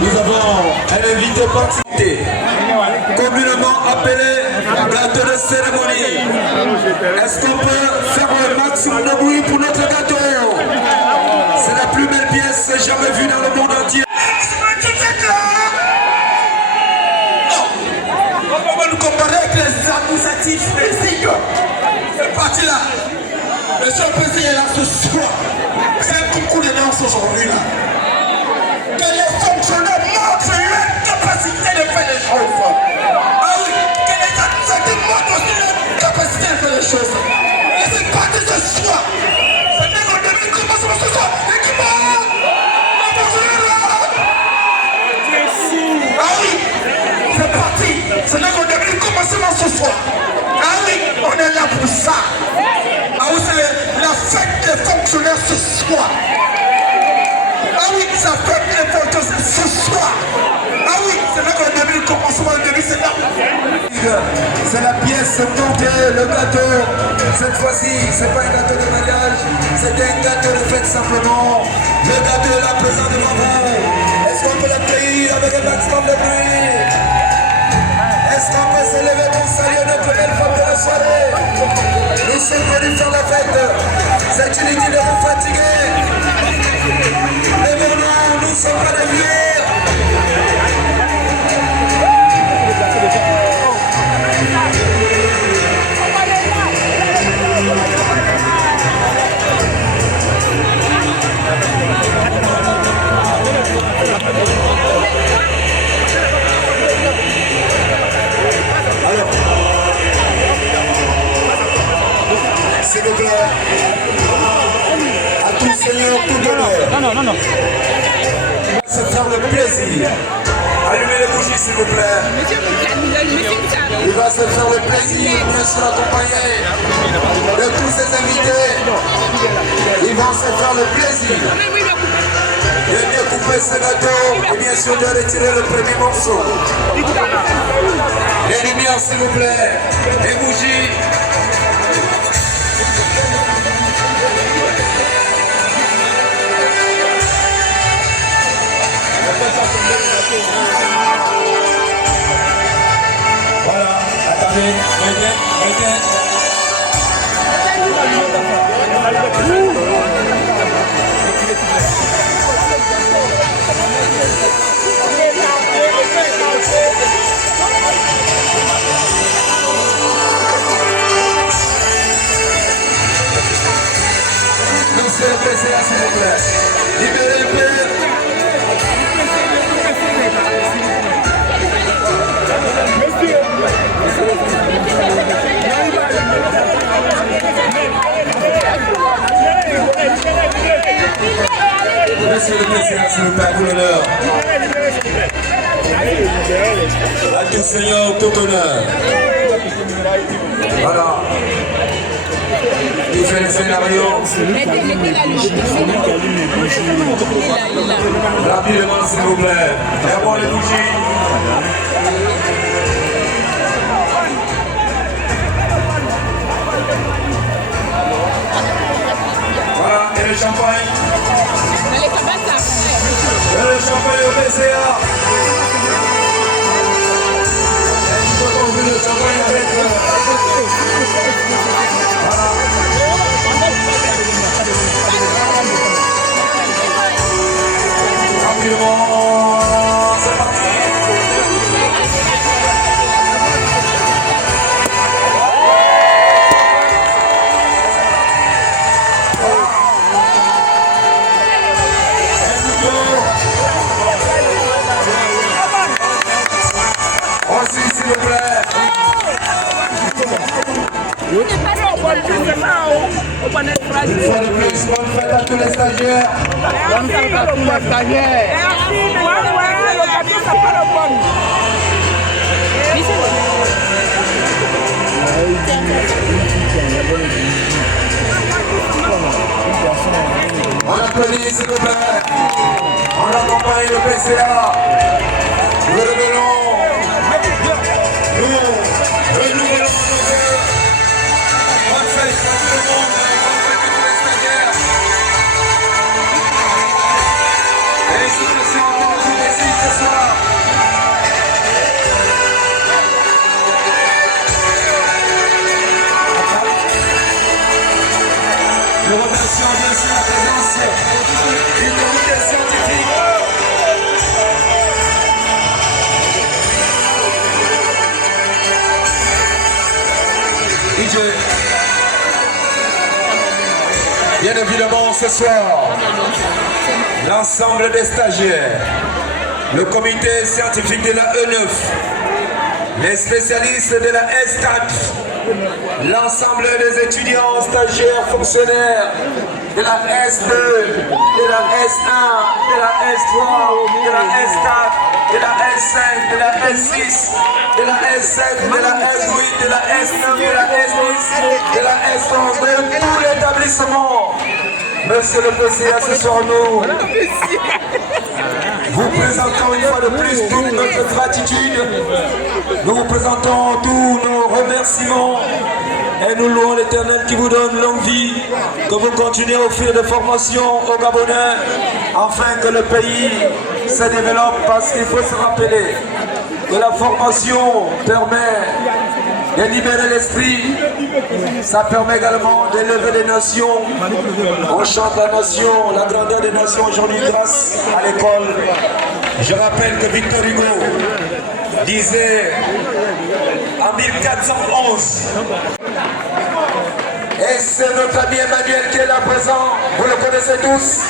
Nous avons un invité particulier, communément appelé gâteau de cérémonie. Est-ce qu'on peut faire un maximum de bruit pour notre gâteau? C'est la plus belle pièce jamais vue dans le monde entier. On va nous comparer avec les accusatifs physiques. C'est parti là. Monsieur le Président est là ce soir. C'est un concours de danse aujourd'hui là. Que les fonctionnaires montrent une capacité de faire les choses. Ah oui, que les administrateurs montrent aussi une capacité de faire les choses. Et c'est parti ce soir. C'est bien qu'on devine comment ça va ce soir. L'équipement, la fonctionnaire là. Ah oui, c'est parti. C'est bien qu'on devine comment ça va ce soir. Ah oui, on est là pour ça. Ah oui, c'est la fête des fonctionnaires ce soir. Ah oui, ça fête des fonctionnaires ce soir. Ah oui, c'est là qu'on a vu le commencement, le début, c'est là. C'est la pièce montée, le gâteau. Cette fois-ci, c'est pas un gâteau de mariage, c'est un gâteau de fête simplement. Le gâteau est là présent devant vous. Est-ce qu'on peut l'accueillir avec un maximum de bruit? Est-ce qu'on peut se lever pour saluer notre belle femme de la soirée? Nous sommes venus faire la fête. C'est inutile de vous fatiguer. Mais maintenant, nous ne sommes pas des vieux. plaisir. Allumez les bougies s'il vous plaît. Il va se faire le plaisir, bien sûr accompagné de tous ses invités. Ils vont se faire le plaisir de découper ce gâteau et bien sûr de retirer le premier morceau. Les lumières s'il vous plaît, les bougies. Voilà, attendez, regarde. Monsieur le président, s'il vous plaît, libérez le père. Monsieur le président, s'il vous plaît, pour l'honneur. À tout seigneur, tout honneur. Voilà. Il fait le scénario. Rapidement, s'il vous plaît. Fermons les bougies. Voilà, et le champagne. Et le champagne au PCA. Le champagne avec voilà. Rapidement, c'est parti. Aussi, s'il vous plaît. Une fois de plus, bonne fête à tous les stagiaires. Bonne fête à tous les stagiaires. On applaudit s'il vous plaît. On accompagne le PCA. Nous renouvelons nos vœux. Bonne fête à tout le monde. Bonne fête à tous les stagiaires. Félicitations à tous les sites ce soir. Nous remercions bien sûr la présence d'une comité scientifique. DJ. Bien évidemment ce soir, l'ensemble des stagiaires, le comité scientifique de la E9, les spécialistes de la S4, l'ensemble des étudiants, stagiaires, fonctionnaires de la S2, de la S1, de la S3, de la S4, de la S5, de la S6, de la S7, de la S8, de la S9, de la S10, de la S11, de tout l'établissement. Monsieur le PCA, ce soir nous vous présentons une fois de plus toute notre gratitude. Nous vous présentons tous nos remerciements et nous louons l'Éternel qui vous donne longue vie, que vous continuez à offrir des formations aux Gabonais afin que le pays se développe, parce qu'il faut se rappeler que la formation permet de libérer l'esprit, ça permet également d'élever les nations. On chante la nation, la grandeur des nations aujourd'hui grâce à l'école. Je rappelle que Victor Hugo disait en 1411, et c'est notre ami Emmanuel qui est là présent, vous le connaissez tous,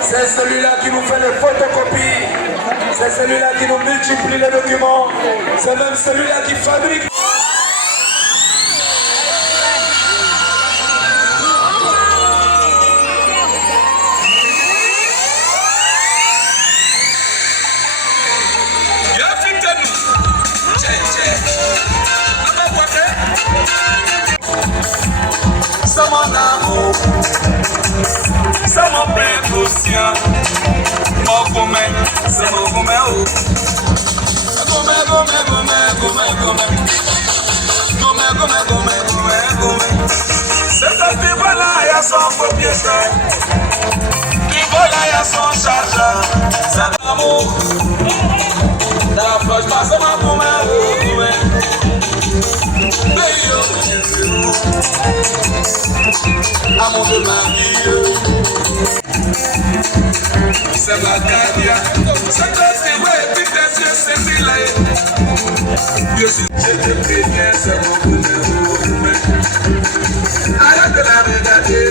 c'est celui-là qui nous fait les photocopies, c'est celui-là qui nous multiplie les documents, c'est même celui-là qui fabrique. Lucia. Mokume, c'est Mokume. Gomme, gomme, gomme, gomme, gomme. Gomme, gomme, gomme, gomme, gomme. C'est un voilà, il y a son propriétaire. Voilà, il y a son chargeur. C'est l'amour. La floche passe ma gomme, gomme. Amour de ma vie. C'est ma carrière. C'est que c'est ouais, puis tes yeux c'est filé. Je te préviens, c'est mon gourmet. Arrête de la regarder.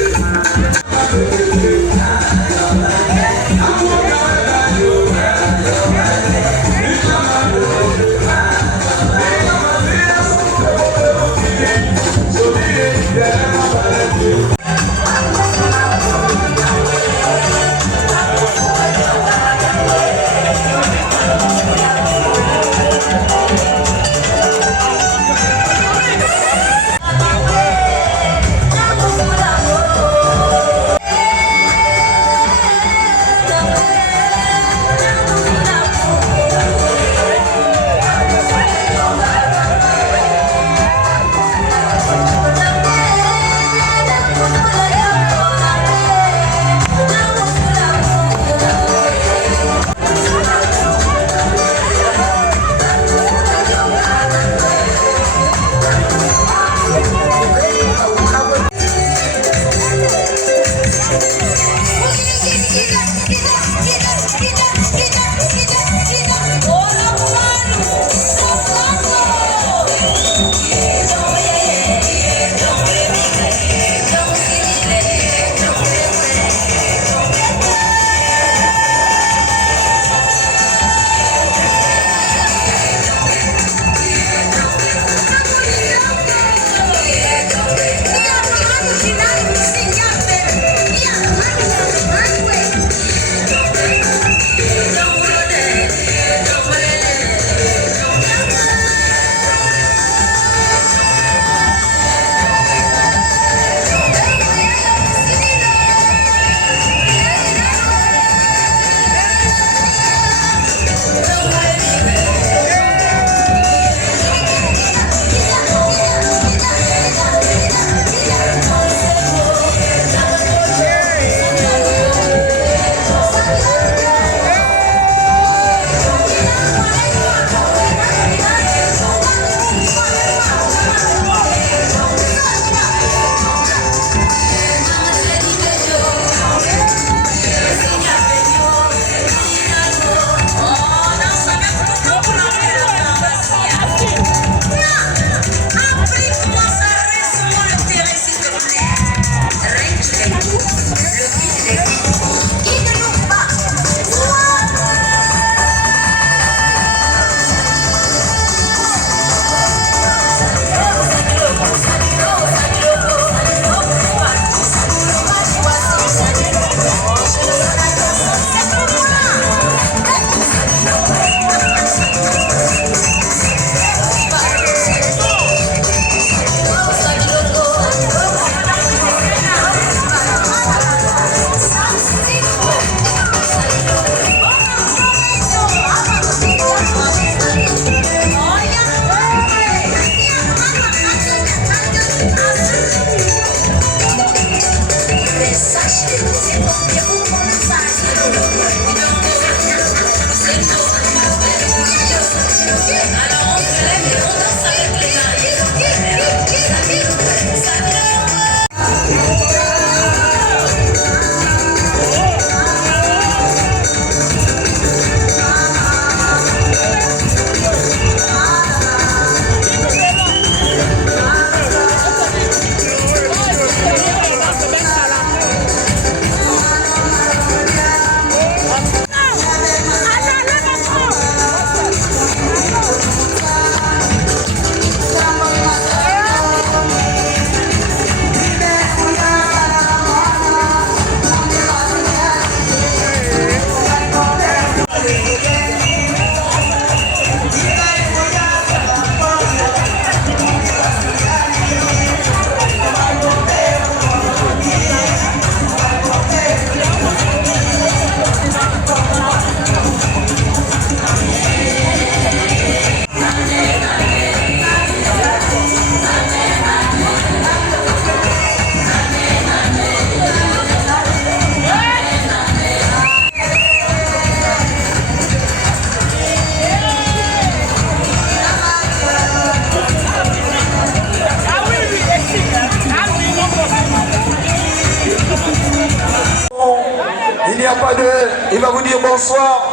bonsoir.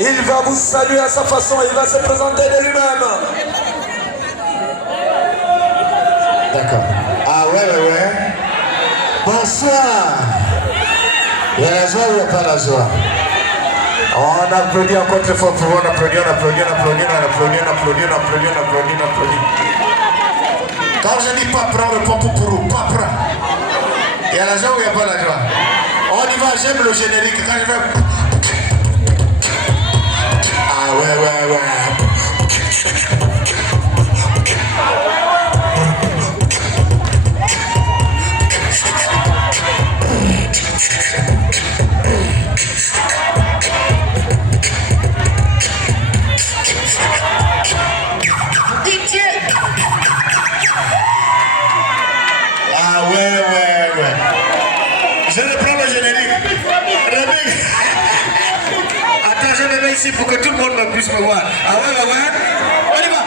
Il va vous saluer à sa façon, il va se présenter de lui-même. D'accord. Ah ouais. Bonsoir. Il y a la joie ou il n'y a pas la joie? On applaudit encore très fort pour vous, on applaudit. Quand je dis pas prendre, on répond pour pas prendre. Il y a la joie ou il n'y a pas la joie? On y va, j'aime le générique. Quand je vais... Ah ouais. Je reprends le générique. Attends, je me mets ici pour que tout le monde me puisse me voir. Ah ouais. On y va.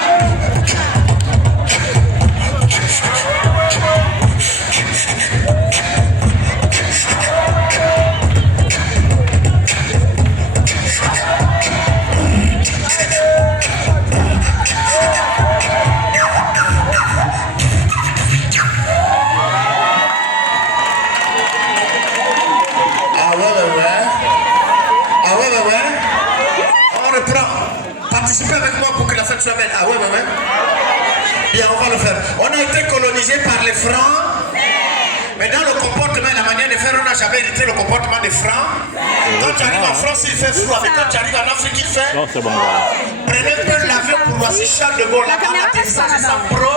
Participez avec moi pour que la fête soit belle. Ah ouais. Bien, on va le faire. On a été colonisé par les Francs. Mais dans le comportement et la manière de faire, on n'a jamais hérité le comportement des Francs. Quand tu arrives en France, il fait froid. Mais quand tu arrives en Afrique, il fait... Non, c'est bon. Prenez un peu l'avion pour Roissy Charles de Gaulle. Là-bas, l'atterrissage est sans pro.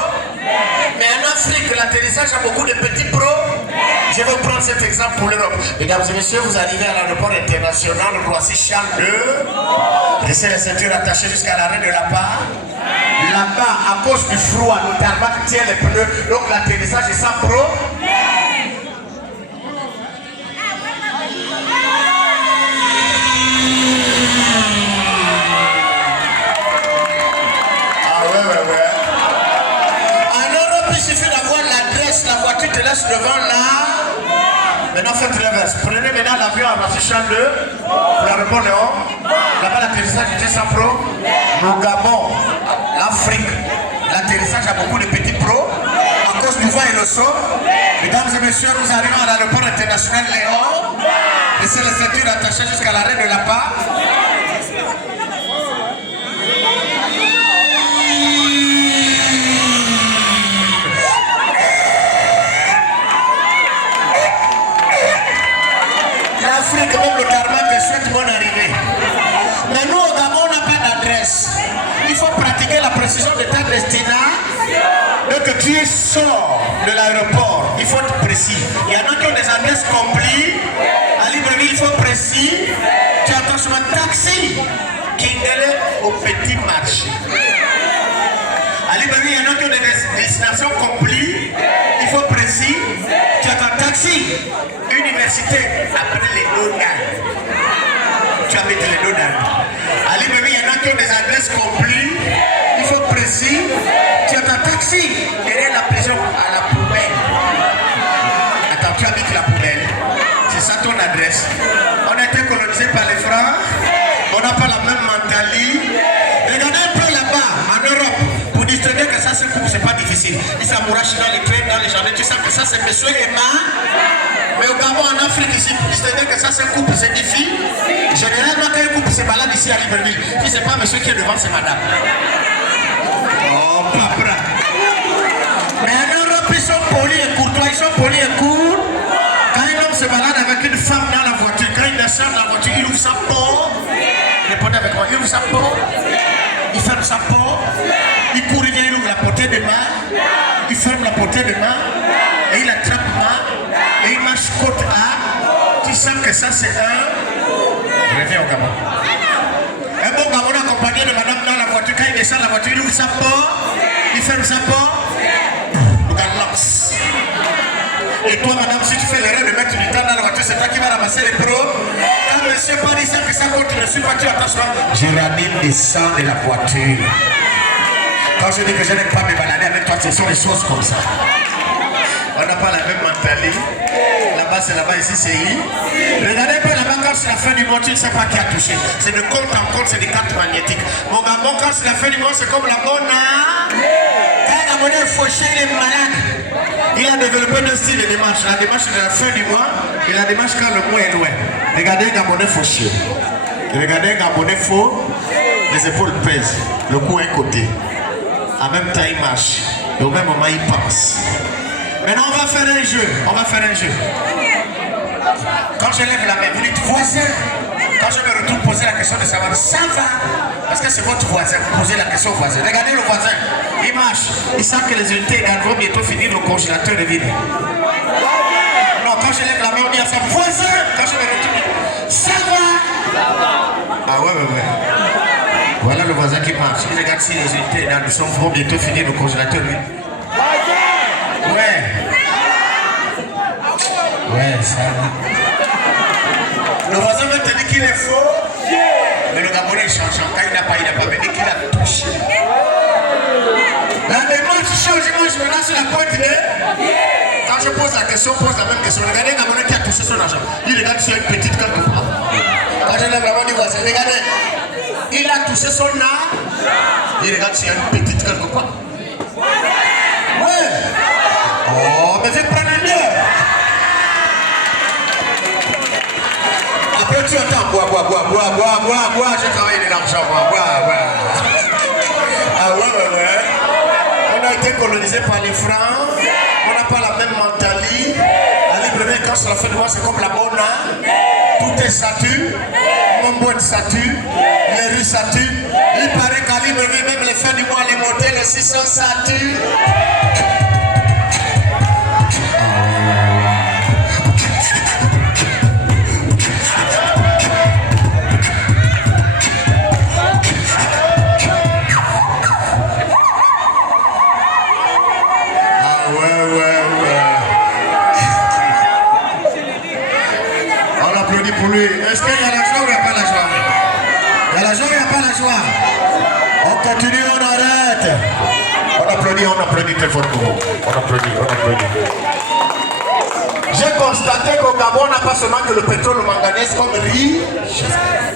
Mais en Afrique, l'atterrissage a beaucoup de petits pros. Je vais prendre cet exemple pour l'Europe. Mesdames et messieurs, vous arrivez à l'aéroport international Roissy Charles de... Laissez les ceintures attachées jusqu'à l'arrêt de la part. Là-bas, à cause du froid, le tarmac tient les pneus. Donc l'atterrissage est sans pro. Tu te laisses devant là. Maintenant faites l'inverse. Prenez maintenant l'avion à Roissy Charles pour l'aéroport Léon. Là-bas l'atterrissage était sans pro. Le Gabon, l'Afrique, l'atterrissage a beaucoup de petits pros. À cause du vent et le saut. Mesdames et messieurs, nous arrivons à l'aéroport international Léon. Laissez les ceintures attachées jusqu'à l'arrêt de la part. L'Afrique, même le tarmac, souhaite bonne arrivée. Mais nous, au Gabon, on n'a pas d'adresse. Il faut pratiquer la précision de ta destination. Dès que tu sors de l'aéroport, il faut être précis. Il y en a qui ont des adresses complies. À Libreville, il faut précis. Tu attends sur un taxi qui est au petit marché. À Libreville, il y en a qui ont des destinations complies. Il faut précis. Tu attends un taxi. Université, après les Donan. Tu habites les Donan. À Libreville, il y en a qui ont des adresses complies. Il faut précis. Tu as un taxi derrière la prison à la poubelle. Attends, tu habites la poubelle. C'est ça ton adresse. On a été colonisé par les Francs. On n'a pas la même mentalité. Regardez un peu là-bas, en Europe. Pour distinguer que ça se coupe, c'est pas difficile. Ils s'amourachent dans les trains, dans les jardins. Tu sais que ça, c'est monsieur Emma. Mais au Gabon, en Afrique, ici, pour distinguer que ça, c'est un couple, c'est difficile. Généralement, quand un couple se balade ici à Libreville, si c'est pas monsieur qui est devant, c'est madame. Oh, papa. Mais en Europe, ils sont polis et courtois, ils sont polis et courts. Quand un homme se balade avec une femme dans la voiture, quand il descend dans la voiture, il ouvre sa porte. Répondez avec moi, il ouvre sa porte. Il ferme sa porte. Il court, il vient, il ouvre la portée de main. Il ferme la portée de main. Et il attrape main. Et il marche côte à. Tu sens que ça, c'est un. Reviens au Gabon. Un bon Gabon accompagné de madame dans la voiture. Quand il descend la voiture, il ouvre sa porte. Il ferme sa porte. Regarde l'ox. Et toi, madame, si tu fais l'erreur de mettre du temps dans la voiture, c'est toi qui vas ramasser les pros. Quand monsieur Paris sait que ça continue, ne suis pas tu attention. Je ranime des sangs de la voiture. Quand je dis que je n'aime pas me balader avec toi, ce sont des choses comme ça. On n'a pas la même mentalité. Là-bas, là-bas, c'est là-bas, ici, c'est I. Regardez un peu là-bas, quand c'est la fin du mois, tu ne sais pas qui a touché. C'est de compte en compte, c'est des cartes magnétiques. Mon gabon, quand c'est la fin du mois, c'est comme la bonne. Quand un Gabonais est fauché, il est malade. Il a développé deux styles de démarche. La démarche de la fin du mois et la démarche quand le mois est loin. Regardez un Gabonais fauché. Regardez un Gabonais faux, les épaules pèsent, le cou est côté. En même temps, il marche. Et au même moment, il pense. Maintenant, on va faire un jeu. On va faire un jeu. Quand je lève la main, vous dites voisin. Quand je me retourne poser la question de savoir ça va. Parce que c'est votre voisin. Vous posez la question au voisin. Regardez le voisin. Il marche. Il sent que les unités vont bientôt finir. Le congélateur est vide. Non, quand je lève la main, on dit à ça voisin. Quand je me retourne, ça va. Ah ouais. Voilà le voisin qui marche. Il regarde si les unités vont bientôt finir. Le congélateur est vide. Ouais, ça va. Le voisin va te dire qu'il est faux. Mais le Gabonais est changeant. Quand il n'a pas, mais dès qu'il a touché. La démarche change, moi je me lance sur la pointe de. Quand je pose la question, pose la même question. Regardez un Gabonais qui a touché son argent. Il regarde sur une petite quelque part. Quand je lève la main du voisin, regardez. Il a touché son argent. Il regarde sur une petite quelque part. Ouais. Oh, mais faites prendre mieux. Après tu entends bois, j'ai travaillé de l'argent, bois. Ah ouais. On a été colonisé par les Francs, on n'a pas la même mentalité. À Libreville, quand c'est la fin du mois, c'est comme la bonne. Tout est statut, mon boîte statut, les rues statut. Il paraît qu'à Libreville, même les fins du mois, les motels, les 600 statuts. Pour lui. Est-ce qu'il y a la joie ou il n'y a pas la joie? Il y a la joie ou il n'y a pas la joie? On continue, on arrête. On applaudit très fort pour vous. On applaudit. J'ai constaté qu'au Gabon, on n'a pas seulement que le pétrole, le manganèse comme riz.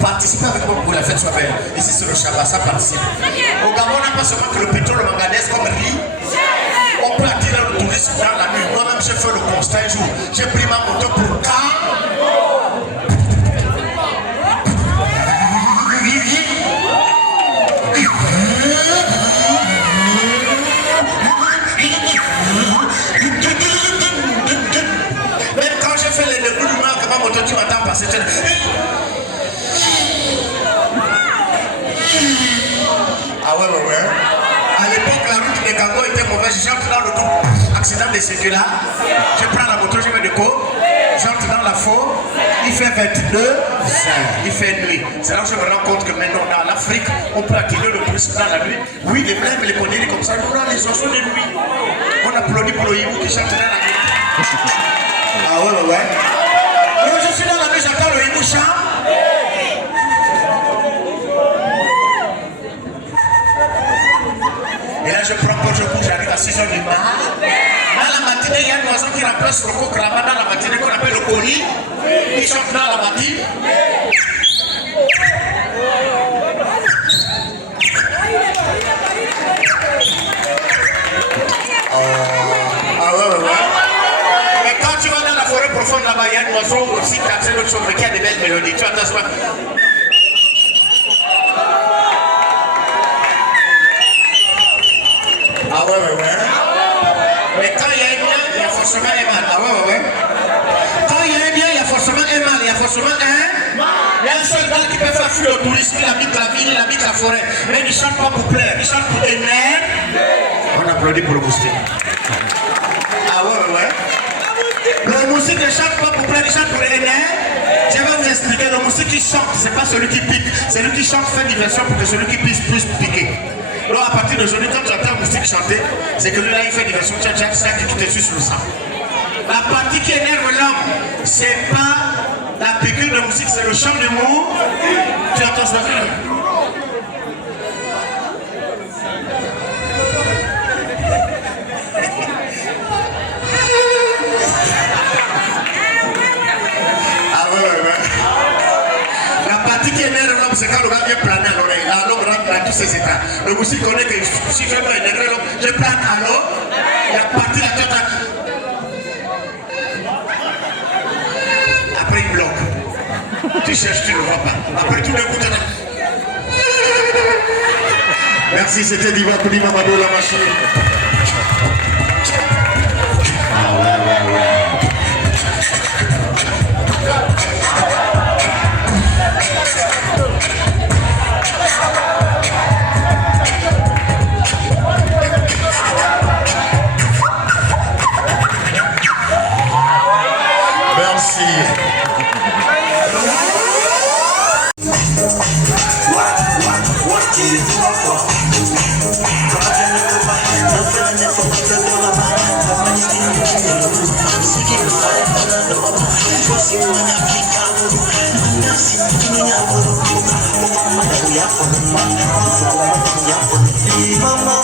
Participez avec moi pour la fête soit belle. Ici c'est le Shabbat, ça participe. Au Gabon, on n'a pas seulement que le pétrole, le manganèse comme riz. On peut attirer le tourisme dans la nuit. Moi-même, j'ai fait le constat un jour. J'ai pris ma moto pour quand. Même quand j'ai fait les déroulements, que ma moto, tu m'attends passer. Ah ouais. À l'époque, la route des Gango était mauvaise. J'entre dans le tout. Accident de circular. Je prends la moto, je mets de côte. J'entre dans la faune. Il fait 22. Il fait nuit. C'est là que je me rends compte que maintenant, dans l'Afrique, on peut attirer le tourisme dans la nuit. Oui, les blêmes, les conneries comme ça. Nous, dans les oiseaux de nuit. On applaudit pour le hibou qui chante dans la nuit. Ah ouais. Moi, je suis dans la nuit, j'entends le hibou chanter. Et là, je prends quand je bouge, j'arrive à 6h du matin. Dans la matinée, il y a un oiseau qui remplace le coq là-bas dans la matinée qu'on appelle le colis. Il chante dans la matinée. Ah ouais. Mais quand tu vas dans la forêt profonde là-bas, il y a un oiseau aussi qui a d'autres choses, mais qui a des belles mélodies. Tu entends ça? Ah ouais. Mais quand il y a un bien, il y a forcément un mal. Ah ouais. Quand il y a un bien, il y a forcément un mal. Il y a forcément un. Il y a un seul mal qui peut faire fuir le tourisme. Il habite la ville, il habite la forêt. Mais il ne chante pas pour plaire, il chante pour des nerfs. On applaudit pour le moustique. Ah ouais. Le moustique ne chante pas pour plaire, il chante pour les nerfs. Je vais vous expliquer. Le moustique qui chante, c'est pas celui qui pique. Celui qui chante fait diversion pour que celui qui puisse piquer. Alors à partir d'aujourd'hui, quand tu entends un moustique chanter, c'est que lui là il fait diversion, tu as ça qui te suce le sang. La partie qui énerve l'homme, c'est pas la piqûre de moustique, c'est le chant d'amour. Tu entends ça? conséquent, le gars vient planer à l'oreille. Là, l'homme rentre dans tous ses états. Donc, aussi, connaît que si je me énerver, je plane à l'eau, il a parti la tête. Après, il bloque. Tu cherches, tu ne vois pas. Après, tout d'un coup, tu as... Merci, c'était Diva Kouli Mamadou, la machine. Merci. Mama,